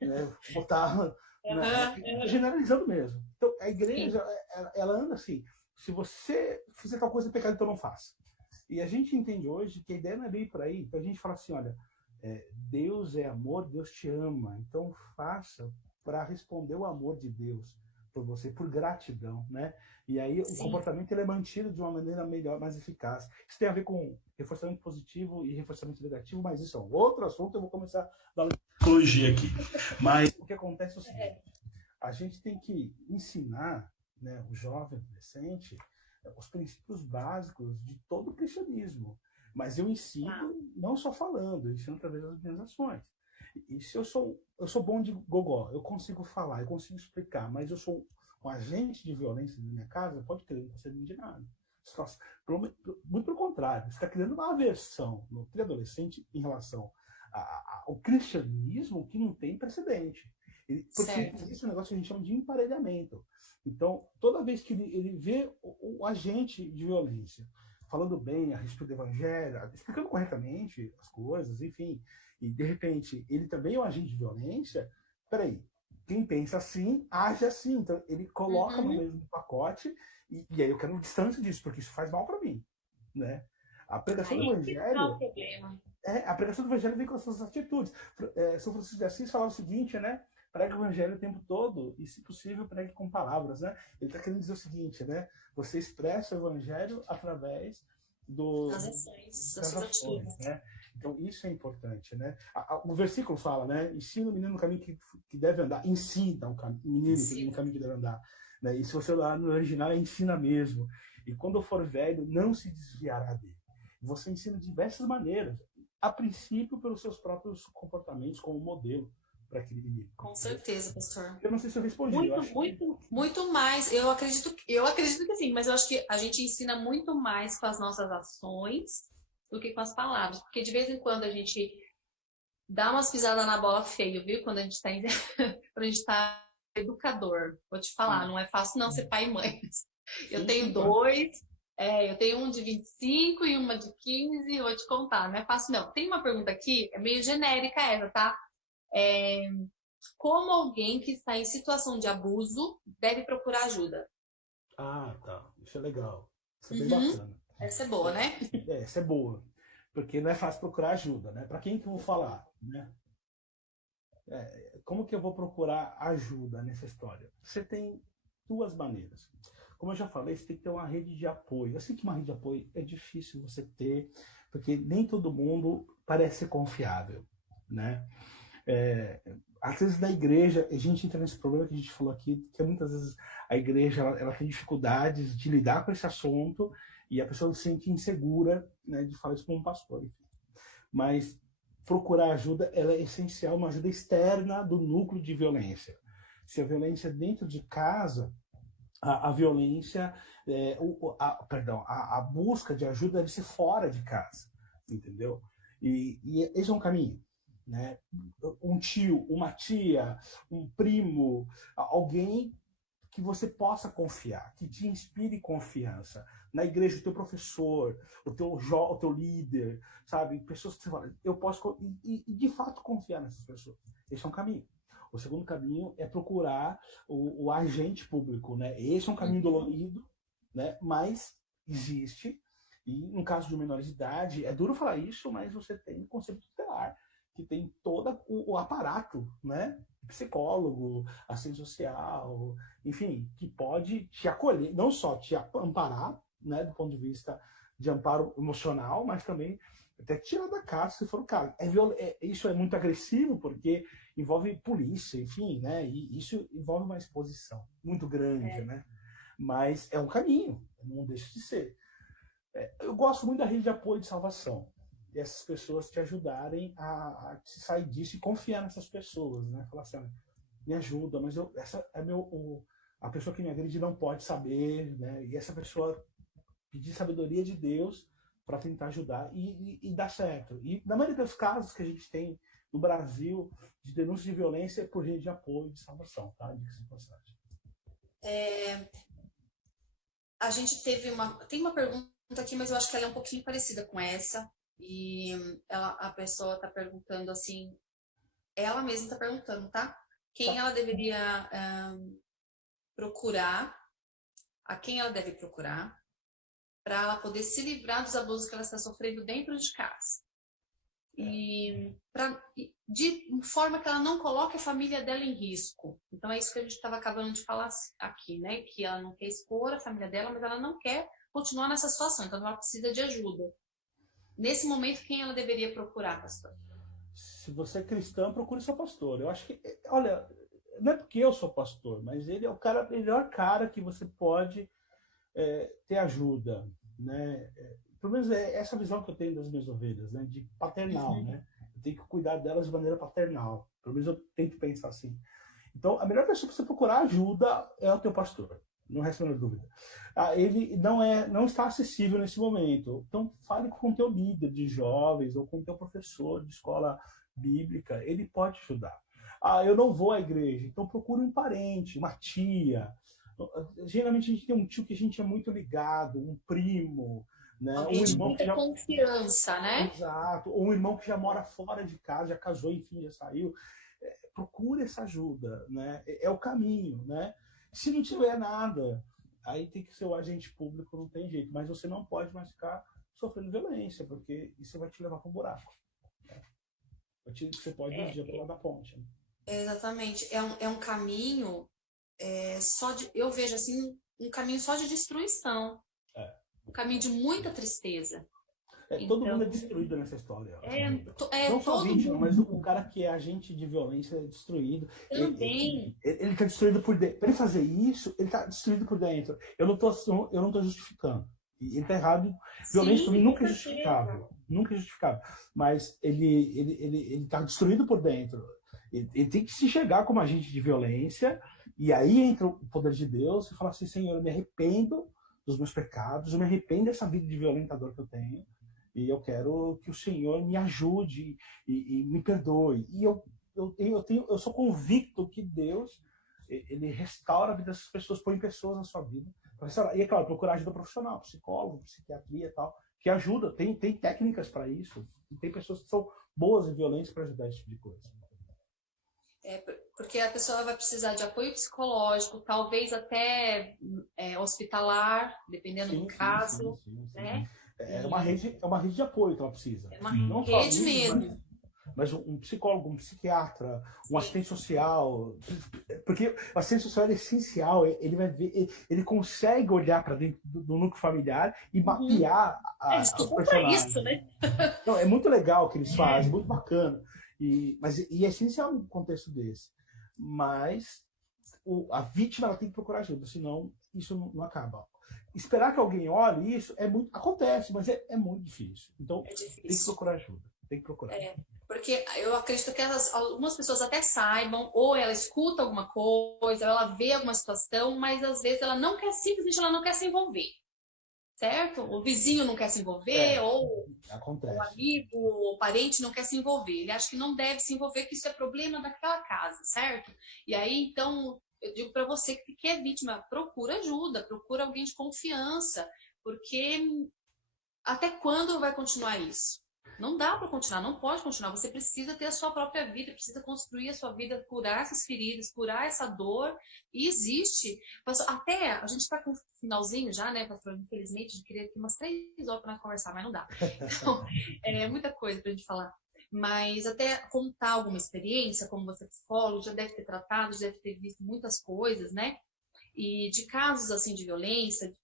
né? Botar, né? Generalizando mesmo. Então, a igreja, ela anda assim, se você fizer tal coisa, é pecado, então não faça. E a gente entende hoje que a ideia não é bem por aí. Então a gente fala assim, olha, Deus é amor, Deus te ama. Então faça para responder o amor de Deus por você, por gratidão, né? E aí o comportamento ele é mantido de uma maneira melhor, mais eficaz. Isso tem a ver com reforçamento positivo e reforçamento negativo, mas isso é um outro assunto. Eu vou começar a dar psicologia aqui. Mas o que acontece é o seguinte, a gente tem que ensinar, né, o jovem, adolescente, os princípios básicos de todo o cristianismo. Mas eu ensino não só falando, eu ensino através das minhas ações. E se eu sou bom de gogó, eu consigo falar, eu consigo explicar, mas eu sou um agente de violência na minha casa, pode crer, não consigo de nada. Muito pelo contrário, você está criando uma aversão no pré-adolescente em relação ao cristianismo que não tem precedente. Porque existe um negócio que a gente chama de emparelhamento. Então, toda vez que ele vê o agente de violência falando bem a respeito do evangelho, explicando corretamente as coisas, enfim, e de repente ele também é um agente de violência, peraí, quem pensa assim, age assim. Então, ele coloca no mesmo pacote, e aí eu quero distância disso, porque isso faz mal para mim, né? A pregação do evangelho... a pregação do evangelho vem com as suas atitudes. São Francisco de Assis falava o seguinte, né? Pregue o evangelho o tempo todo e, se possível, pregue com palavras, né? Ele está querendo dizer o seguinte, né? Você expressa o evangelho através das ações, né? Então, isso é importante, né? O versículo fala, né? Ensina o menino no caminho que deve andar. Ensina o menino no caminho que deve andar. Né? E se você olhar no original, é ensina mesmo. E quando for velho, não se desviará dele. Você ensina de diversas maneiras. A princípio, pelos seus próprios comportamentos como modelo para aquele menino. Com certeza, pastor. Eu não sei se eu respondi. Muito mais. Eu acredito que sim, mas eu acho que a gente ensina muito mais com as nossas ações do que com as palavras. Porque de vez em quando a gente dá umas pisadas na bola feio, viu? Quando a gente está educador. Vou te falar, não é fácil não ser pai e mãe. Eu tenho dois. Eu tenho um de 25 e uma de 15, eu vou te contar, não é fácil não. Tem uma pergunta aqui, é meio genérica essa, tá? Como alguém que está em situação de abuso deve procurar ajuda? Ah, tá. Isso é legal. Isso é bem bacana. Essa é boa, né? Essa é boa. Porque não é fácil procurar ajuda, né? Para quem que eu vou falar, né? Como que eu vou procurar ajuda nessa história? Você tem duas maneiras. Como eu já falei, você tem que ter uma rede de apoio. Eu sei que uma rede de apoio é difícil você ter, porque nem todo mundo parece ser confiável, né? Às vezes na igreja, a gente entra nesse problema que a gente falou aqui, que muitas vezes a igreja ela tem dificuldades de lidar com esse assunto e a pessoa se sente insegura, né, de falar isso com um pastor. Enfim. Mas procurar ajuda ela é essencial, uma ajuda externa do núcleo de violência. Se a violência é dentro de casa, a violência, a busca de ajuda deve ser fora de casa, entendeu? E esse é um caminho, né? Um tio, uma tia, um primo, alguém que você possa confiar, que te inspire confiança. Na igreja, o teu professor, o teu líder, sabe? Pessoas que você fala, eu posso, e de fato confiar nessas pessoas. Esse é um caminho. O segundo caminho é procurar o agente público, né? Esse é um caminho dolorido, né? Mas existe. E no caso de menores de idade, é duro falar isso, mas você tem o conceito tutelar, que tem todo o aparato, né? Psicólogo, assistente social, enfim, que pode te acolher, não só te amparar, né? Do ponto de vista de amparo emocional, mas também até tirar da casa, se for o caso. Isso é muito agressivo, porque envolve polícia, enfim, né? E isso envolve uma exposição muito grande, né? Mas é um caminho, não deixa de ser. Eu gosto muito da rede de apoio de salvação. E essas pessoas te ajudarem a sair disso e confiar nessas pessoas, né? Falar assim, me ajuda, mas essa é a pessoa que me agride não pode saber, né? E essa pessoa pedir sabedoria de Deus para tentar ajudar e dar certo. E na maioria dos casos que a gente tem no Brasil de denúncia de violência é por rede de apoio de salvação, tá? Diga-se de passagem. A gente tem uma pergunta aqui, mas eu acho que ela é um pouquinho parecida com essa. E a pessoa está perguntando assim, ela mesma está perguntando, tá? Quem ela deveria procurar, a quem ela deve procurar, para ela poder se livrar dos abusos que ela está sofrendo dentro de casa. E de forma que ela não coloque a família dela em risco. Então é isso que a gente estava acabando de falar aqui, né? Que ela não quer expor a família dela, mas ela não quer continuar nessa situação. Então ela precisa de ajuda. Nesse momento, quem ela deveria procurar, pastor? Se você é cristão, procure seu pastor. Eu acho que, olha, não é porque eu sou pastor, mas ele é o melhor cara que você pode ter ajuda, né? Pelo menos é essa visão que eu tenho das minhas ovelhas, né? De paternal, né? Eu tenho que cuidar delas de maneira paternal. Pelo menos eu tento pensar assim. Então, a melhor pessoa para você procurar ajuda é o teu pastor. Não resta a menor dúvida. Ele não está acessível nesse momento. Então, fale com o teu líder de jovens ou com o teu professor de escola bíblica. Ele pode ajudar. Eu não vou à igreja. Então, procure um parente, uma tia. Geralmente, a gente tem um tio que a gente é muito ligado, um primo, né? Alguém de muita confiança, né? Exato. Ou um irmão que já mora fora de casa, já casou, enfim, já saiu. Procure essa ajuda, né? É o caminho, né? Se não tiver nada, aí tem que ser o agente público, não tem jeito. Mas você não pode mais ficar sofrendo violência, porque isso vai te levar para o buraco. Né? Você pode um dia pular da ponte. Né? Exatamente. É um caminho eu vejo assim, um caminho só de destruição. Um caminho de muita tristeza. Todo mundo é destruído nessa história. Não só todo vítima, mundo. mas o cara que é agente de violência é destruído. Também. Ele está destruído por dentro. Para ele fazer isso, ele está destruído por dentro. Eu não tô justificando. Ele está errado. Violência para mim nunca é justificável. Nunca é justificável. Mas ele está destruído por dentro. Ele tem que se chegar como agente de violência. E aí entra o poder de Deus e fala assim: Senhor, eu me arrependo dos meus pecados. Eu me arrependo dessa vida de violentador que eu tenho. E eu quero que o Senhor me ajude e me perdoe. E eu sou convicto que Deus ele restaura a vida dessas pessoas, põe pessoas na sua vida. E é claro, procurar ajuda profissional, psicólogo, psiquiatria e tal, que ajuda. Tem técnicas para isso. E tem pessoas que são boas e violentas para ajudar esse tipo de coisa. Porque a pessoa vai precisar de apoio psicológico, talvez até hospitalar, dependendo do caso. Sim. Né? É uma rede de apoio que ela precisa. É uma rede mesmo. Mas um psicólogo, um psiquiatra, um assistente social. Porque o assistente social é essencial. Ele vai ver, ele consegue olhar para dentro do núcleo familiar e mapear os personagens. Isso, né? Então, é muito legal o que eles fazem, muito bacana. E é essencial num contexto desse. Mas a vítima ela tem que procurar ajuda, senão isso não acaba. Esperar que alguém olhe isso acontece, mas é muito difícil. Então, tem que procurar ajuda. Tem que procurar. Porque eu acredito que algumas pessoas até saibam, ou ela escuta alguma coisa, ou ela vê alguma situação, mas às vezes ela simplesmente ela não quer se envolver. Certo? O vizinho não quer se envolver, ou o amigo, ou o parente não quer se envolver. Ele acha que não deve se envolver, que isso é problema daquela casa, certo? E aí, então, eu digo para você que é vítima, procura ajuda, procura alguém de confiança, porque até quando vai continuar isso? Não dá para continuar, não pode continuar. Você precisa ter a sua própria vida, precisa construir a sua vida, curar essas feridas, curar essa dor. E existe. Até a gente está com o finalzinho já, né, pastor? Infelizmente, eu queria ter umas 3 horas para conversar, mas não dá. Então, é muita coisa para a gente falar. Mas até contar alguma experiência, como você é psicólogo, já deve ter tratado, já deve ter visto muitas coisas, né? E de casos assim de violência,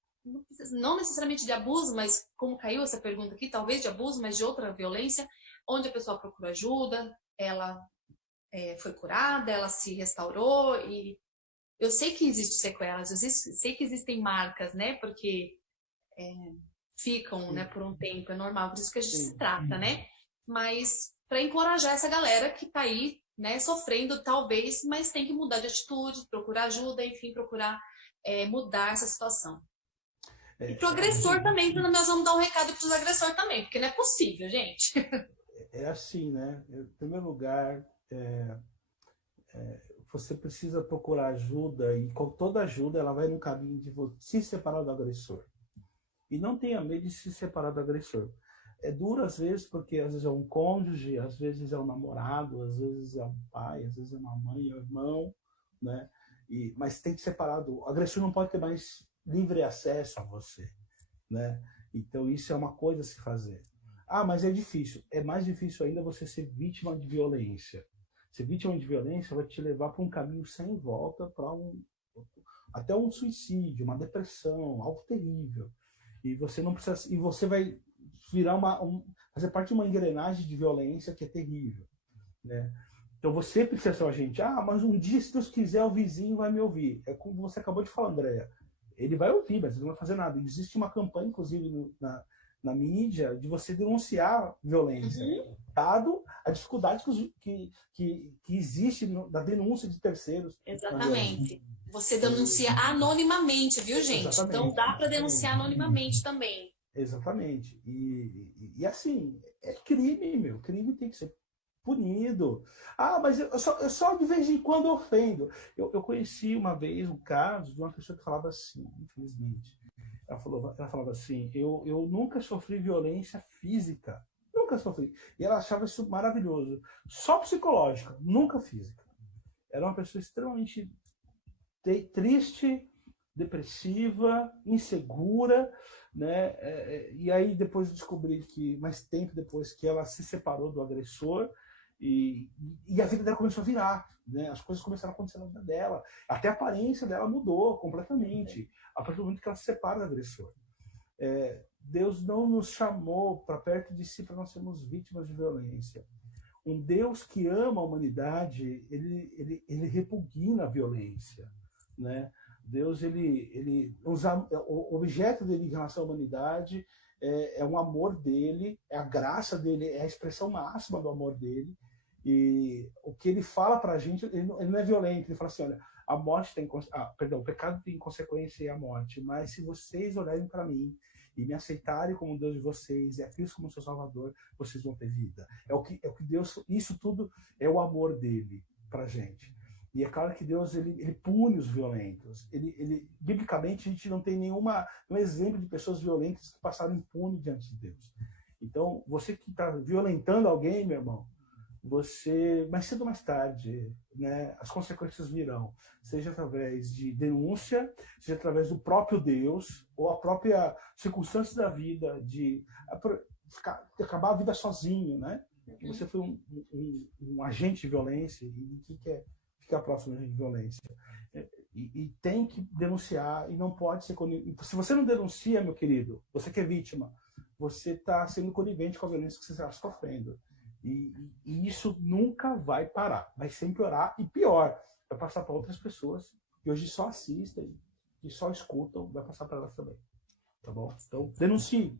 não necessariamente de abuso, mas como caiu essa pergunta aqui, talvez de abuso, mas de outra violência, onde a pessoa procura ajuda, ela foi curada, ela se restaurou, e eu sei que existem sequelas, eu sei que existem marcas, né, porque ficam, né, por um tempo, é normal, por isso que a gente se trata, né, mas para encorajar essa galera que tá aí, né, sofrendo talvez, mas tem que mudar de atitude, procurar ajuda, enfim, procurar mudar essa situação. E pro agressor também, então nós vamos dar um recado para os agressores também, porque não é possível, gente. É assim, né? Em primeiro lugar, você precisa procurar ajuda, e com toda ajuda ela vai no caminho de você se separar do agressor. E não tenha medo de se separar do agressor. É duro às vezes, porque às vezes é um cônjuge, às vezes é um namorado, às vezes é um pai, às vezes é uma mãe, é um irmão, né? Mas tem que separar o agressor não pode ter mais livre acesso a você, né? Então isso é uma coisa a se fazer. Ah, mas é difícil. É mais difícil ainda você ser vítima de violência. Ser vítima de violência vai te levar para um caminho sem volta, para até um suicídio, uma depressão, algo terrível. E você não precisa, e você vai virar fazer parte de uma engrenagem de violência que é terrível, né? Então você precisa ser o agente. Ah, mas um dia, se Deus quiser, o vizinho vai me ouvir. É como você acabou de falar, Andréia. Ele vai ouvir, mas ele não vai fazer nada. Existe uma campanha, inclusive, na mídia, de você denunciar violência, dado a dificuldade que existe na denúncia de terceiros. Exatamente. Você denuncia anonimamente, viu, gente? Exatamente, então dá para denunciar anonimamente também. Exatamente. E assim, é crime, meu. Crime tem que ser punido. Ah, mas eu só de vez em quando ofendo. Eu conheci uma vez um caso de uma pessoa que falava assim, infelizmente. Ela falava assim, eu nunca sofri violência física. Nunca sofri. E ela achava isso maravilhoso. Só psicológica, nunca física. Era uma pessoa extremamente triste, depressiva, insegura, né? E aí depois descobri que, mais tempo depois, que ela se separou do agressor e a vida dela começou a virar, né? As coisas começaram a acontecer na vida dela. Até a aparência dela mudou completamente, a partir do momento que ela se separa do agressor. Deus não nos chamou para perto de si para nós sermos vítimas de violência. Um Deus que ama a humanidade, ele repugna a violência, né? Deus, o objeto dele em relação à humanidade é um amor dele, é a graça dele, é a expressão máxima do amor dele. E o que ele fala para a gente, ele não é violento, ele fala assim, olha, a morte tem, o pecado tem consequência e a morte, mas se vocês olharem para mim e me aceitarem como Deus de vocês, e a Cristo como seu Salvador, vocês vão ter vida. É o que Deus, isso tudo é o amor dele para a gente. E é claro que Deus ele pune os violentos. Biblicamente, a gente não tem nenhum exemplo de pessoas violentas que passaram impune diante de Deus. Então, você que está violentando alguém, meu irmão, você, mais cedo ou mais tarde, né, as consequências virão. Seja através de denúncia, seja através do próprio Deus, ou a própria circunstância da vida, de acabar a vida sozinho, né? Você foi um agente de violência e que quer ficar próximo de violência. E tem que denunciar, e não pode ser conivente. Se você não denuncia, meu querido, você que é vítima, você está sendo conivente com a violência que você está sofrendo. E isso nunca vai parar, vai sempre piorar, e pior, vai passar para outras pessoas que hoje só assistem, que só escutam, vai passar para elas também. Tá bom? Então, denuncie.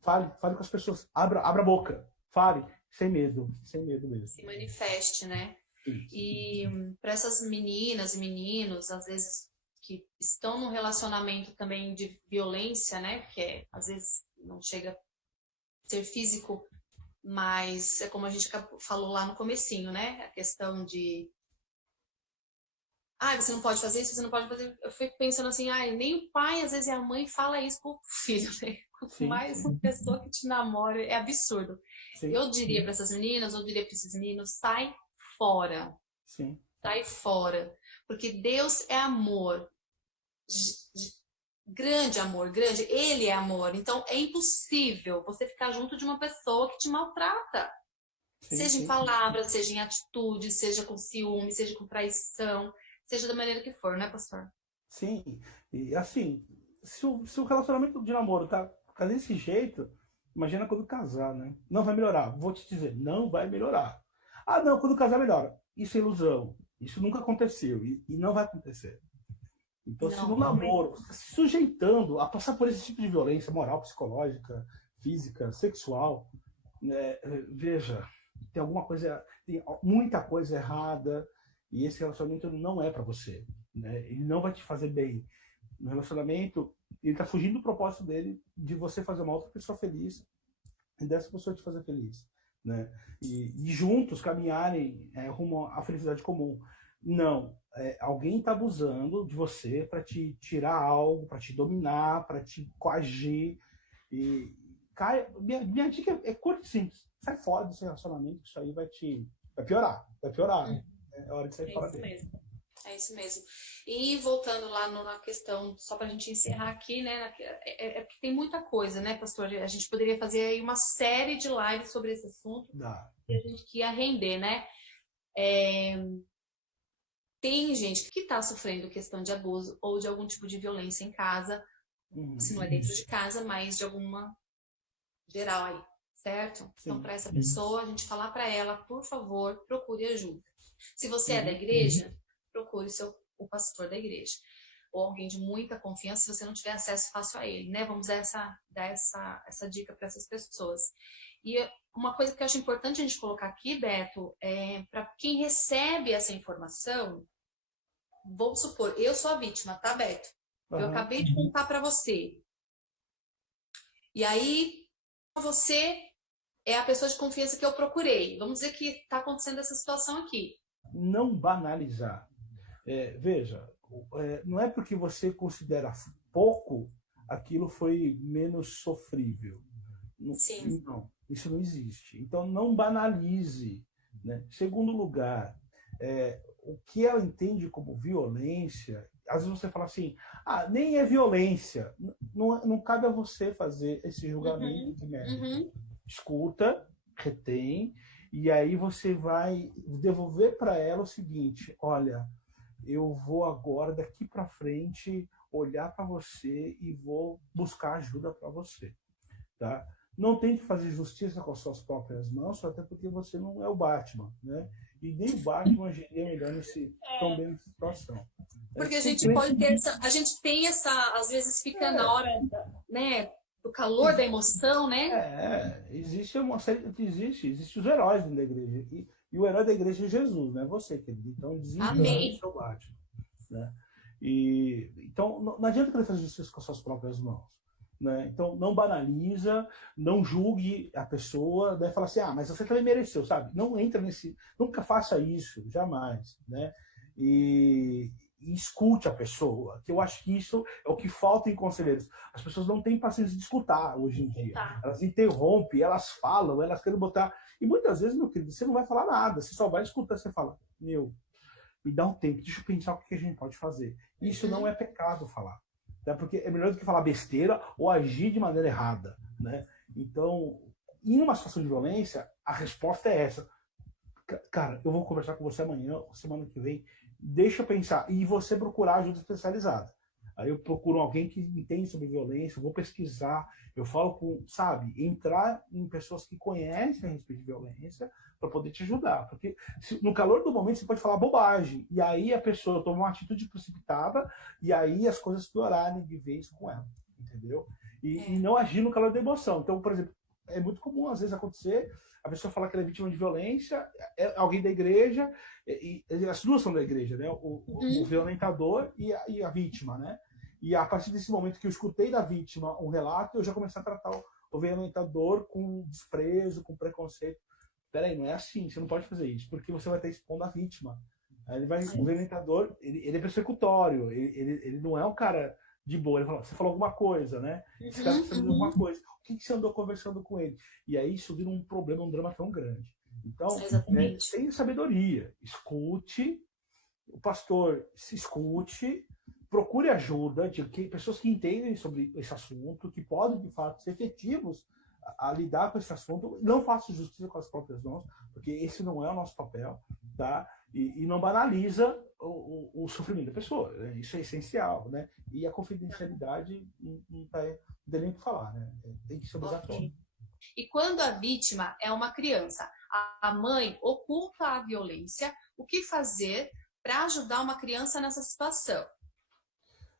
Fale com as pessoas, abra a boca, fale, sem medo mesmo. Se manifeste, né? E para essas meninas e meninos, às vezes, que estão num relacionamento também de violência, né? Que às vezes não chega a ser físico, mas é como a gente falou lá no comecinho, né? A questão de você não pode fazer isso, você não pode fazer. Eu fico pensando assim, nem o pai, às vezes, e a mãe fala isso pro filho, né? Quanto mais uma pessoa que te namora, é absurdo. Sim. Eu diria para essas meninas, eu diria para esses meninos, sai fora. Sim. Sai fora. Porque Deus é amor. Grande amor, grande. Ele é amor. Então, é impossível você ficar junto de uma pessoa que te maltrata. Sim, seja em palavras, seja em atitude, seja com ciúme, seja com traição, seja da maneira que for, né, pastor? Sim. E assim, se o relacionamento de namoro tá desse jeito, imagina quando casar, né? Não vai melhorar. Vou te dizer, não vai melhorar. Ah, não, quando casar melhora. Isso é ilusão. Isso nunca aconteceu e não vai acontecer. Então, se no namoro, se sujeitando a passar por esse tipo de violência moral, psicológica, física, sexual, né, veja, tem muita coisa errada e esse relacionamento não é para você, né? Ele não vai te fazer bem. No relacionamento, ele está fugindo do propósito dele de você fazer uma outra pessoa feliz e dessa pessoa te fazer feliz, né? E juntos caminharem rumo à felicidade comum. Não, alguém está abusando de você para te tirar algo, para te dominar, para te coagir. E minha dica é curta e simples. Sai fora desse relacionamento, isso aí vai piorar. Vai piorar, né? É hora de sair fora dele. Mesmo. É isso mesmo. E voltando lá na questão, só para a gente encerrar aqui, né? Porque tem muita coisa, né, pastor? A gente poderia fazer aí uma série de lives sobre esse assunto. Dá. E a gente que ia render, né? Tem gente que está sofrendo questão de abuso ou de algum tipo de violência em casa, se não é dentro de casa, mas de alguma geral aí, certo? Então, para essa pessoa, a gente falar para ela, por favor, procure ajuda. Se você é da igreja, procure o pastor da igreja. Ou alguém de muita confiança, se você não tiver acesso fácil a ele, né? Vamos dar essa dica para essas pessoas. E uma coisa que eu acho importante a gente colocar aqui, Beto, para quem recebe essa informação, vamos supor, eu sou a vítima, tá, Beto? Eu acabei de contar para você. E aí, você é a pessoa de confiança que eu procurei. Vamos dizer que está acontecendo essa situação aqui. Não banalizar. Veja, não é porque você considera pouco, aquilo foi menos sofrível. Sim. Não, isso não existe. Então, não banalize. Né? Segundo lugar, o que ela entende como violência, às vezes você fala assim, nem é violência. Não cabe a você fazer esse julgamento de mérito. Escuta, retém, e aí você vai devolver para ela o seguinte, olha, eu vou agora, daqui para frente, olhar para você e vou buscar ajuda para você. Tá? Não tente fazer justiça com as suas próprias mãos, até porque você não é o Batman, né? E nem o Batman agiria melhor tão bem nessa situação. Porque a gente pode ter a gente tem essa, às vezes fica na hora, né, do calor da emoção, né? Existe uma série, existe os heróis dentro da igreja. E o herói da igreja é Jesus, não é você, querido. Então, desencane o seu Batman. Né? Então, não adianta querer fazer justiça com as suas próprias mãos. Né? Então, não banaliza, não julgue a pessoa, né? Fala assim, mas você também mereceu, sabe? Não entra nunca faça isso, jamais, né? E escute a pessoa, que eu acho que isso é o que falta em conselheiros. As pessoas não têm paciência de escutar hoje em dia. Elas interrompem, elas falam, elas querem botar... E muitas vezes, meu querido, você não vai falar nada, você só vai escutar, você fala, me dá um tempo, deixa eu pensar o que a gente pode fazer. Isso não é pecado falar. Né? Porque é melhor do que falar besteira ou agir de maneira errada. Né? Então, em uma situação de violência, a resposta é essa. Cara, eu vou conversar com você amanhã, ou semana que vem, deixa eu pensar. E você procurar ajuda especializada. Aí eu procuro alguém que entende sobre violência, eu vou pesquisar, eu falo com, sabe, entrar em pessoas que conhecem a respeito de violência para poder te ajudar. Porque no calor do momento você pode falar bobagem, e aí a pessoa toma uma atitude precipitada, e aí as coisas piorarem de vez com ela, entendeu? E não agir no calor da emoção. Então, por exemplo, é muito comum às vezes acontecer, a pessoa falar que ela é vítima de violência, é alguém da igreja, e as duas são da igreja, né? O violentador e a vítima, né? E a partir desse momento que eu escutei da vítima um relato, eu já comecei a tratar o violentador com desprezo, com preconceito. Peraí, não é assim, você não pode fazer isso, porque você vai estar expondo a vítima. Aí o violentador, ele é persecutório, ele não é um cara de boa. Ele fala, você falou alguma coisa, né? Esse cara precisa de alguma coisa. O que você andou conversando com ele? E aí isso vira um problema, um drama tão grande. Então, tenha sabedoria. Escute, o pastor se escute, procure ajuda de pessoas que entendem sobre esse assunto, que podem, de fato, ser efetivos a lidar com esse assunto. Não faça justiça com as próprias mãos, porque esse não é o nosso papel, tá? E não banaliza o sofrimento da pessoa. Né? Isso é essencial, né? E a confidencialidade não tem nem o que falar, né? Tem que ser obrigatório. E quando a vítima é uma criança, a mãe oculta a violência, o que fazer para ajudar uma criança nessa situação?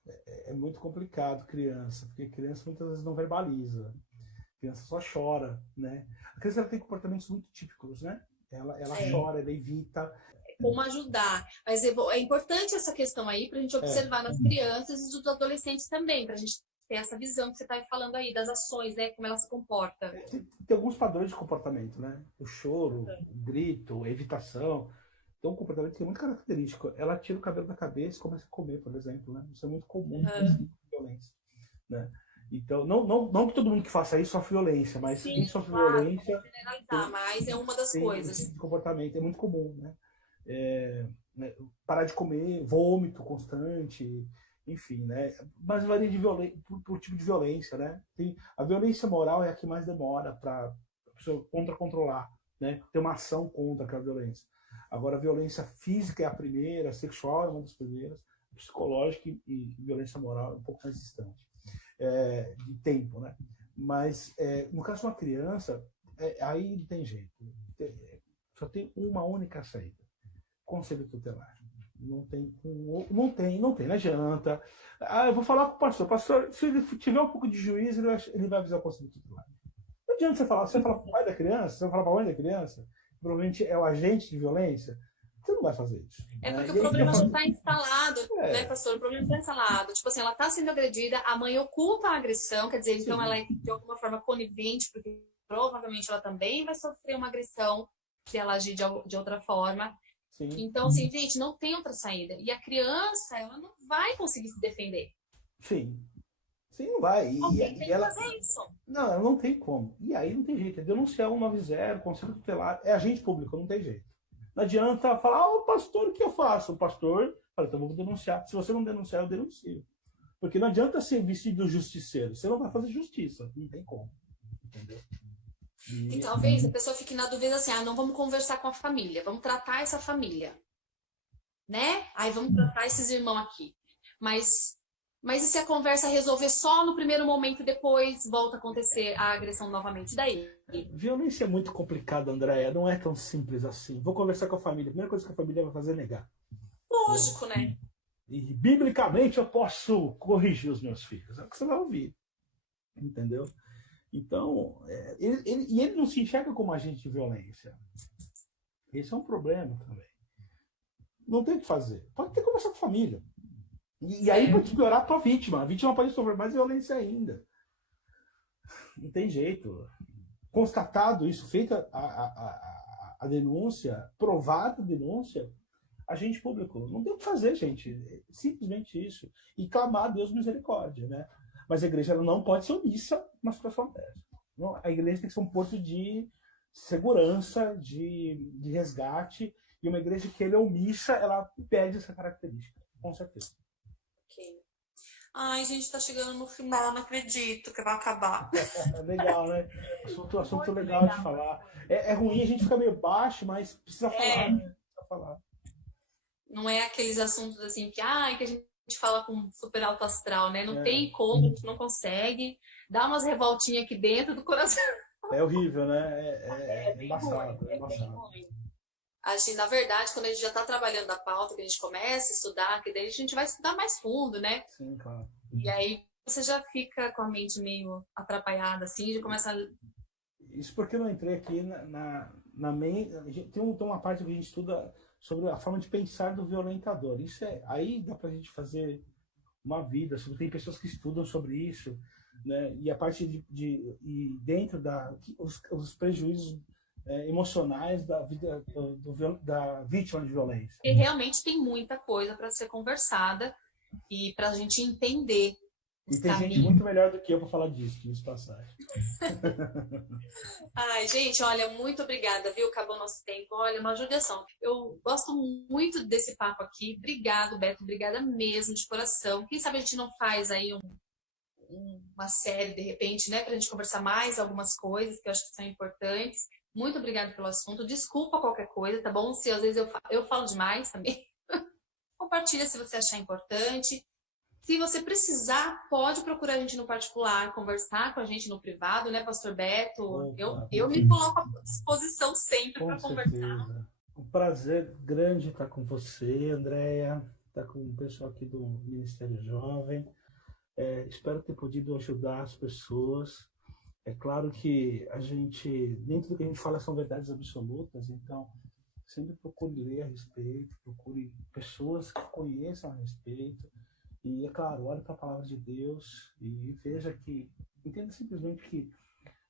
É muito complicado criança, porque criança muitas vezes não verbaliza. A criança só chora, né? A criança ela tem comportamentos muito típicos, né? Ela chora, ela evita. Como ajudar. Mas é importante essa questão aí para a gente observar nas crianças e nos adolescentes também, para a gente ter essa visão que você está falando aí, das ações, né? Como ela se comporta. Tem alguns padrões de comportamento, né? O choro, o grito, a evitação. Tem um comportamento que é muito característico. Ela tira o cabelo da cabeça e começa a comer, por exemplo, né? Isso é muito comum em violência, né? Então, não que todo mundo que faça isso sofre violência, mas Sim, quem sofre claro, violência vamos generalizar, mas é uma das tem coisas. esse comportamento, é muito comum, né? Né? Parar de comer, vômito constante, enfim, né? Mas varia de por tipo de violência, né? A violência moral é a que mais demora para a pessoa controlar, né? Ter uma ação contra aquela violência. Agora, a violência física é a primeira, a sexual é uma das primeiras, a psicológica e violência moral é um pouco mais distante de tempo, né? Mas no caso de uma criança, aí não tem jeito. Só tem uma única saída: conselho tutelar. Não adianta. Eu vou falar com o pastor. Pastor, se ele tiver um pouco de juízo, ele vai avisar o conselho tutelar. Não adianta você falar para o pai da criança, você vai falar para a mãe da criança, provavelmente é o agente de violência, você não vai fazer isso. É porque o problema já está instalado, né, pastor? O problema está instalado. Tipo assim, ela está sendo agredida, a mãe oculta a agressão, quer dizer, então ela é de alguma forma conivente, porque provavelmente ela também vai sofrer uma agressão se ela agir de outra forma. Sim. Então, assim, gente, não tem outra saída. E a criança, ela não vai conseguir se defender. Sim. Sim, não vai. Alguém tem que fazer isso. Não, ela não tem como. E aí não tem jeito. É denunciar 190, conselho tutelar, é agente público, não tem jeito. Não adianta falar, pastor, o que eu faço? O pastor fala, então eu vou denunciar. Se você não denunciar, eu denuncio. Porque não adianta ser vestido justiceiro. Você não vai fazer justiça. Não tem como. Entendeu? E talvez a pessoa fique na dúvida assim, não vamos conversar com a família, vamos tratar essa família, né? Aí vamos tratar esses irmãos aqui. Mas e se a conversa resolver só no primeiro momento e depois volta a acontecer a agressão novamente? Daí? Violência é muito complicada, Andréia. Não é tão simples assim. Vou conversar com a família. A primeira coisa que a família vai fazer é negar. Lógico, né? E biblicamente eu posso corrigir os meus filhos. É o que você vai ouvir. Entendeu? Então, ele não se enxerga como agente de violência. Esse é um problema também. Não tem o que fazer. Pode ter que conversar com a família. E aí pode piorar para a vítima. A vítima pode sofrer mais violência ainda. Não tem jeito. Constatado isso, feita a denúncia, provada a denúncia, agente público. Não tem o que fazer, gente. Simplesmente isso. E clamar a Deus misericórdia, né? Mas a igreja não pode ser omissa numa situação dessa. A igreja tem que ser um porto de segurança, de resgate. E uma igreja que é omissa, ela perde essa característica. Com certeza. Ok. Ai, gente, tá chegando no final, não acredito que vai acabar. Legal, né? Assunto legal de falar. É ruim, a gente fica meio baixo, mas precisa falar, né? Precisa falar. Não é aqueles assuntos assim que a gente fala com super alto astral, né? Não tem como, a gente não consegue. Dá umas revoltinhas aqui dentro do coração. É horrível, né? É embaçado. É bem ruim. Na verdade, quando a gente já está trabalhando a pauta, que a gente começa a estudar, que daí a gente vai estudar mais fundo, né? Sim, claro. E aí você já fica com a mente meio atrapalhada, assim, já começa a... Isso porque eu não entrei aqui na mente. Tem uma parte que a gente estuda sobre a forma de pensar do violentador. Aí dá pra gente fazer uma vida. Tem pessoas que estudam sobre isso, né? E a parte e dentro os prejuízos emocionais da vida da vítima de violência. E realmente tem muita coisa para ser conversada e para a gente entender. E tem gente muito melhor do que eu para falar disso, nessa passagem. Ai, gente, olha, muito obrigada, viu? Acabou nosso tempo. Olha, uma judiação. Eu gosto muito desse papo aqui. Obrigado, Beto. Obrigada mesmo, de coração. Quem sabe a gente não faz aí uma série, de repente, né? Pra gente conversar mais algumas coisas que eu acho que são importantes. Muito obrigada pelo assunto. Desculpa qualquer coisa, tá bom? Se às vezes eu falo demais também. Compartilha se você achar importante. Se você precisar, pode procurar a gente no particular, conversar com a gente no privado, né, Pastor Beto? Opa, eu me coloco à disposição sempre para conversar. Um prazer grande estar com você, Andréia, estar com o pessoal aqui do Ministério Jovem. Espero ter podido ajudar as pessoas. É claro que nem tudo que a gente fala são verdades absolutas, então sempre procure ler a respeito, procure pessoas que conheçam a respeito. E, é claro, olhe para a palavra de Deus e veja entenda simplesmente que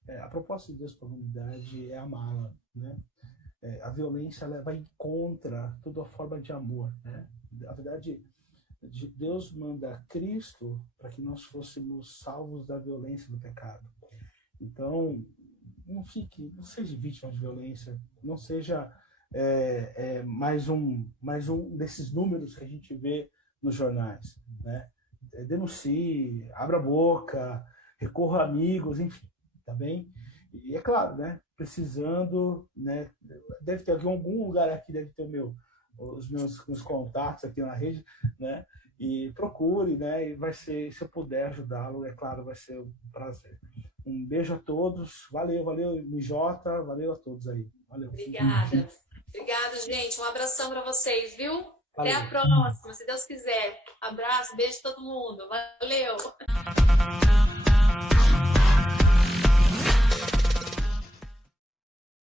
a proposta de Deus para a humanidade é amá-la, né? A violência vai contra toda a forma de amor, né? A verdade, Deus manda Cristo para que nós fôssemos salvos da violência do pecado. Então, não seja vítima de violência, não seja mais um desses números que a gente vê nos jornais, né? Denuncie, abra a boca, recorra a amigos, enfim, tá bem? E é claro, né? Precisando, né? Deve ter algum lugar aqui, deve ter os meus contatos aqui na rede, né? E procure, né? E vai ser, se eu puder ajudá-lo, é claro, vai ser um prazer. Um beijo a todos, valeu, Mijota, valeu a todos aí, valeu. Obrigada, gente, um abração para vocês, viu? Valeu. Até a próxima, se Deus quiser. Abraço, beijo a todo mundo, valeu.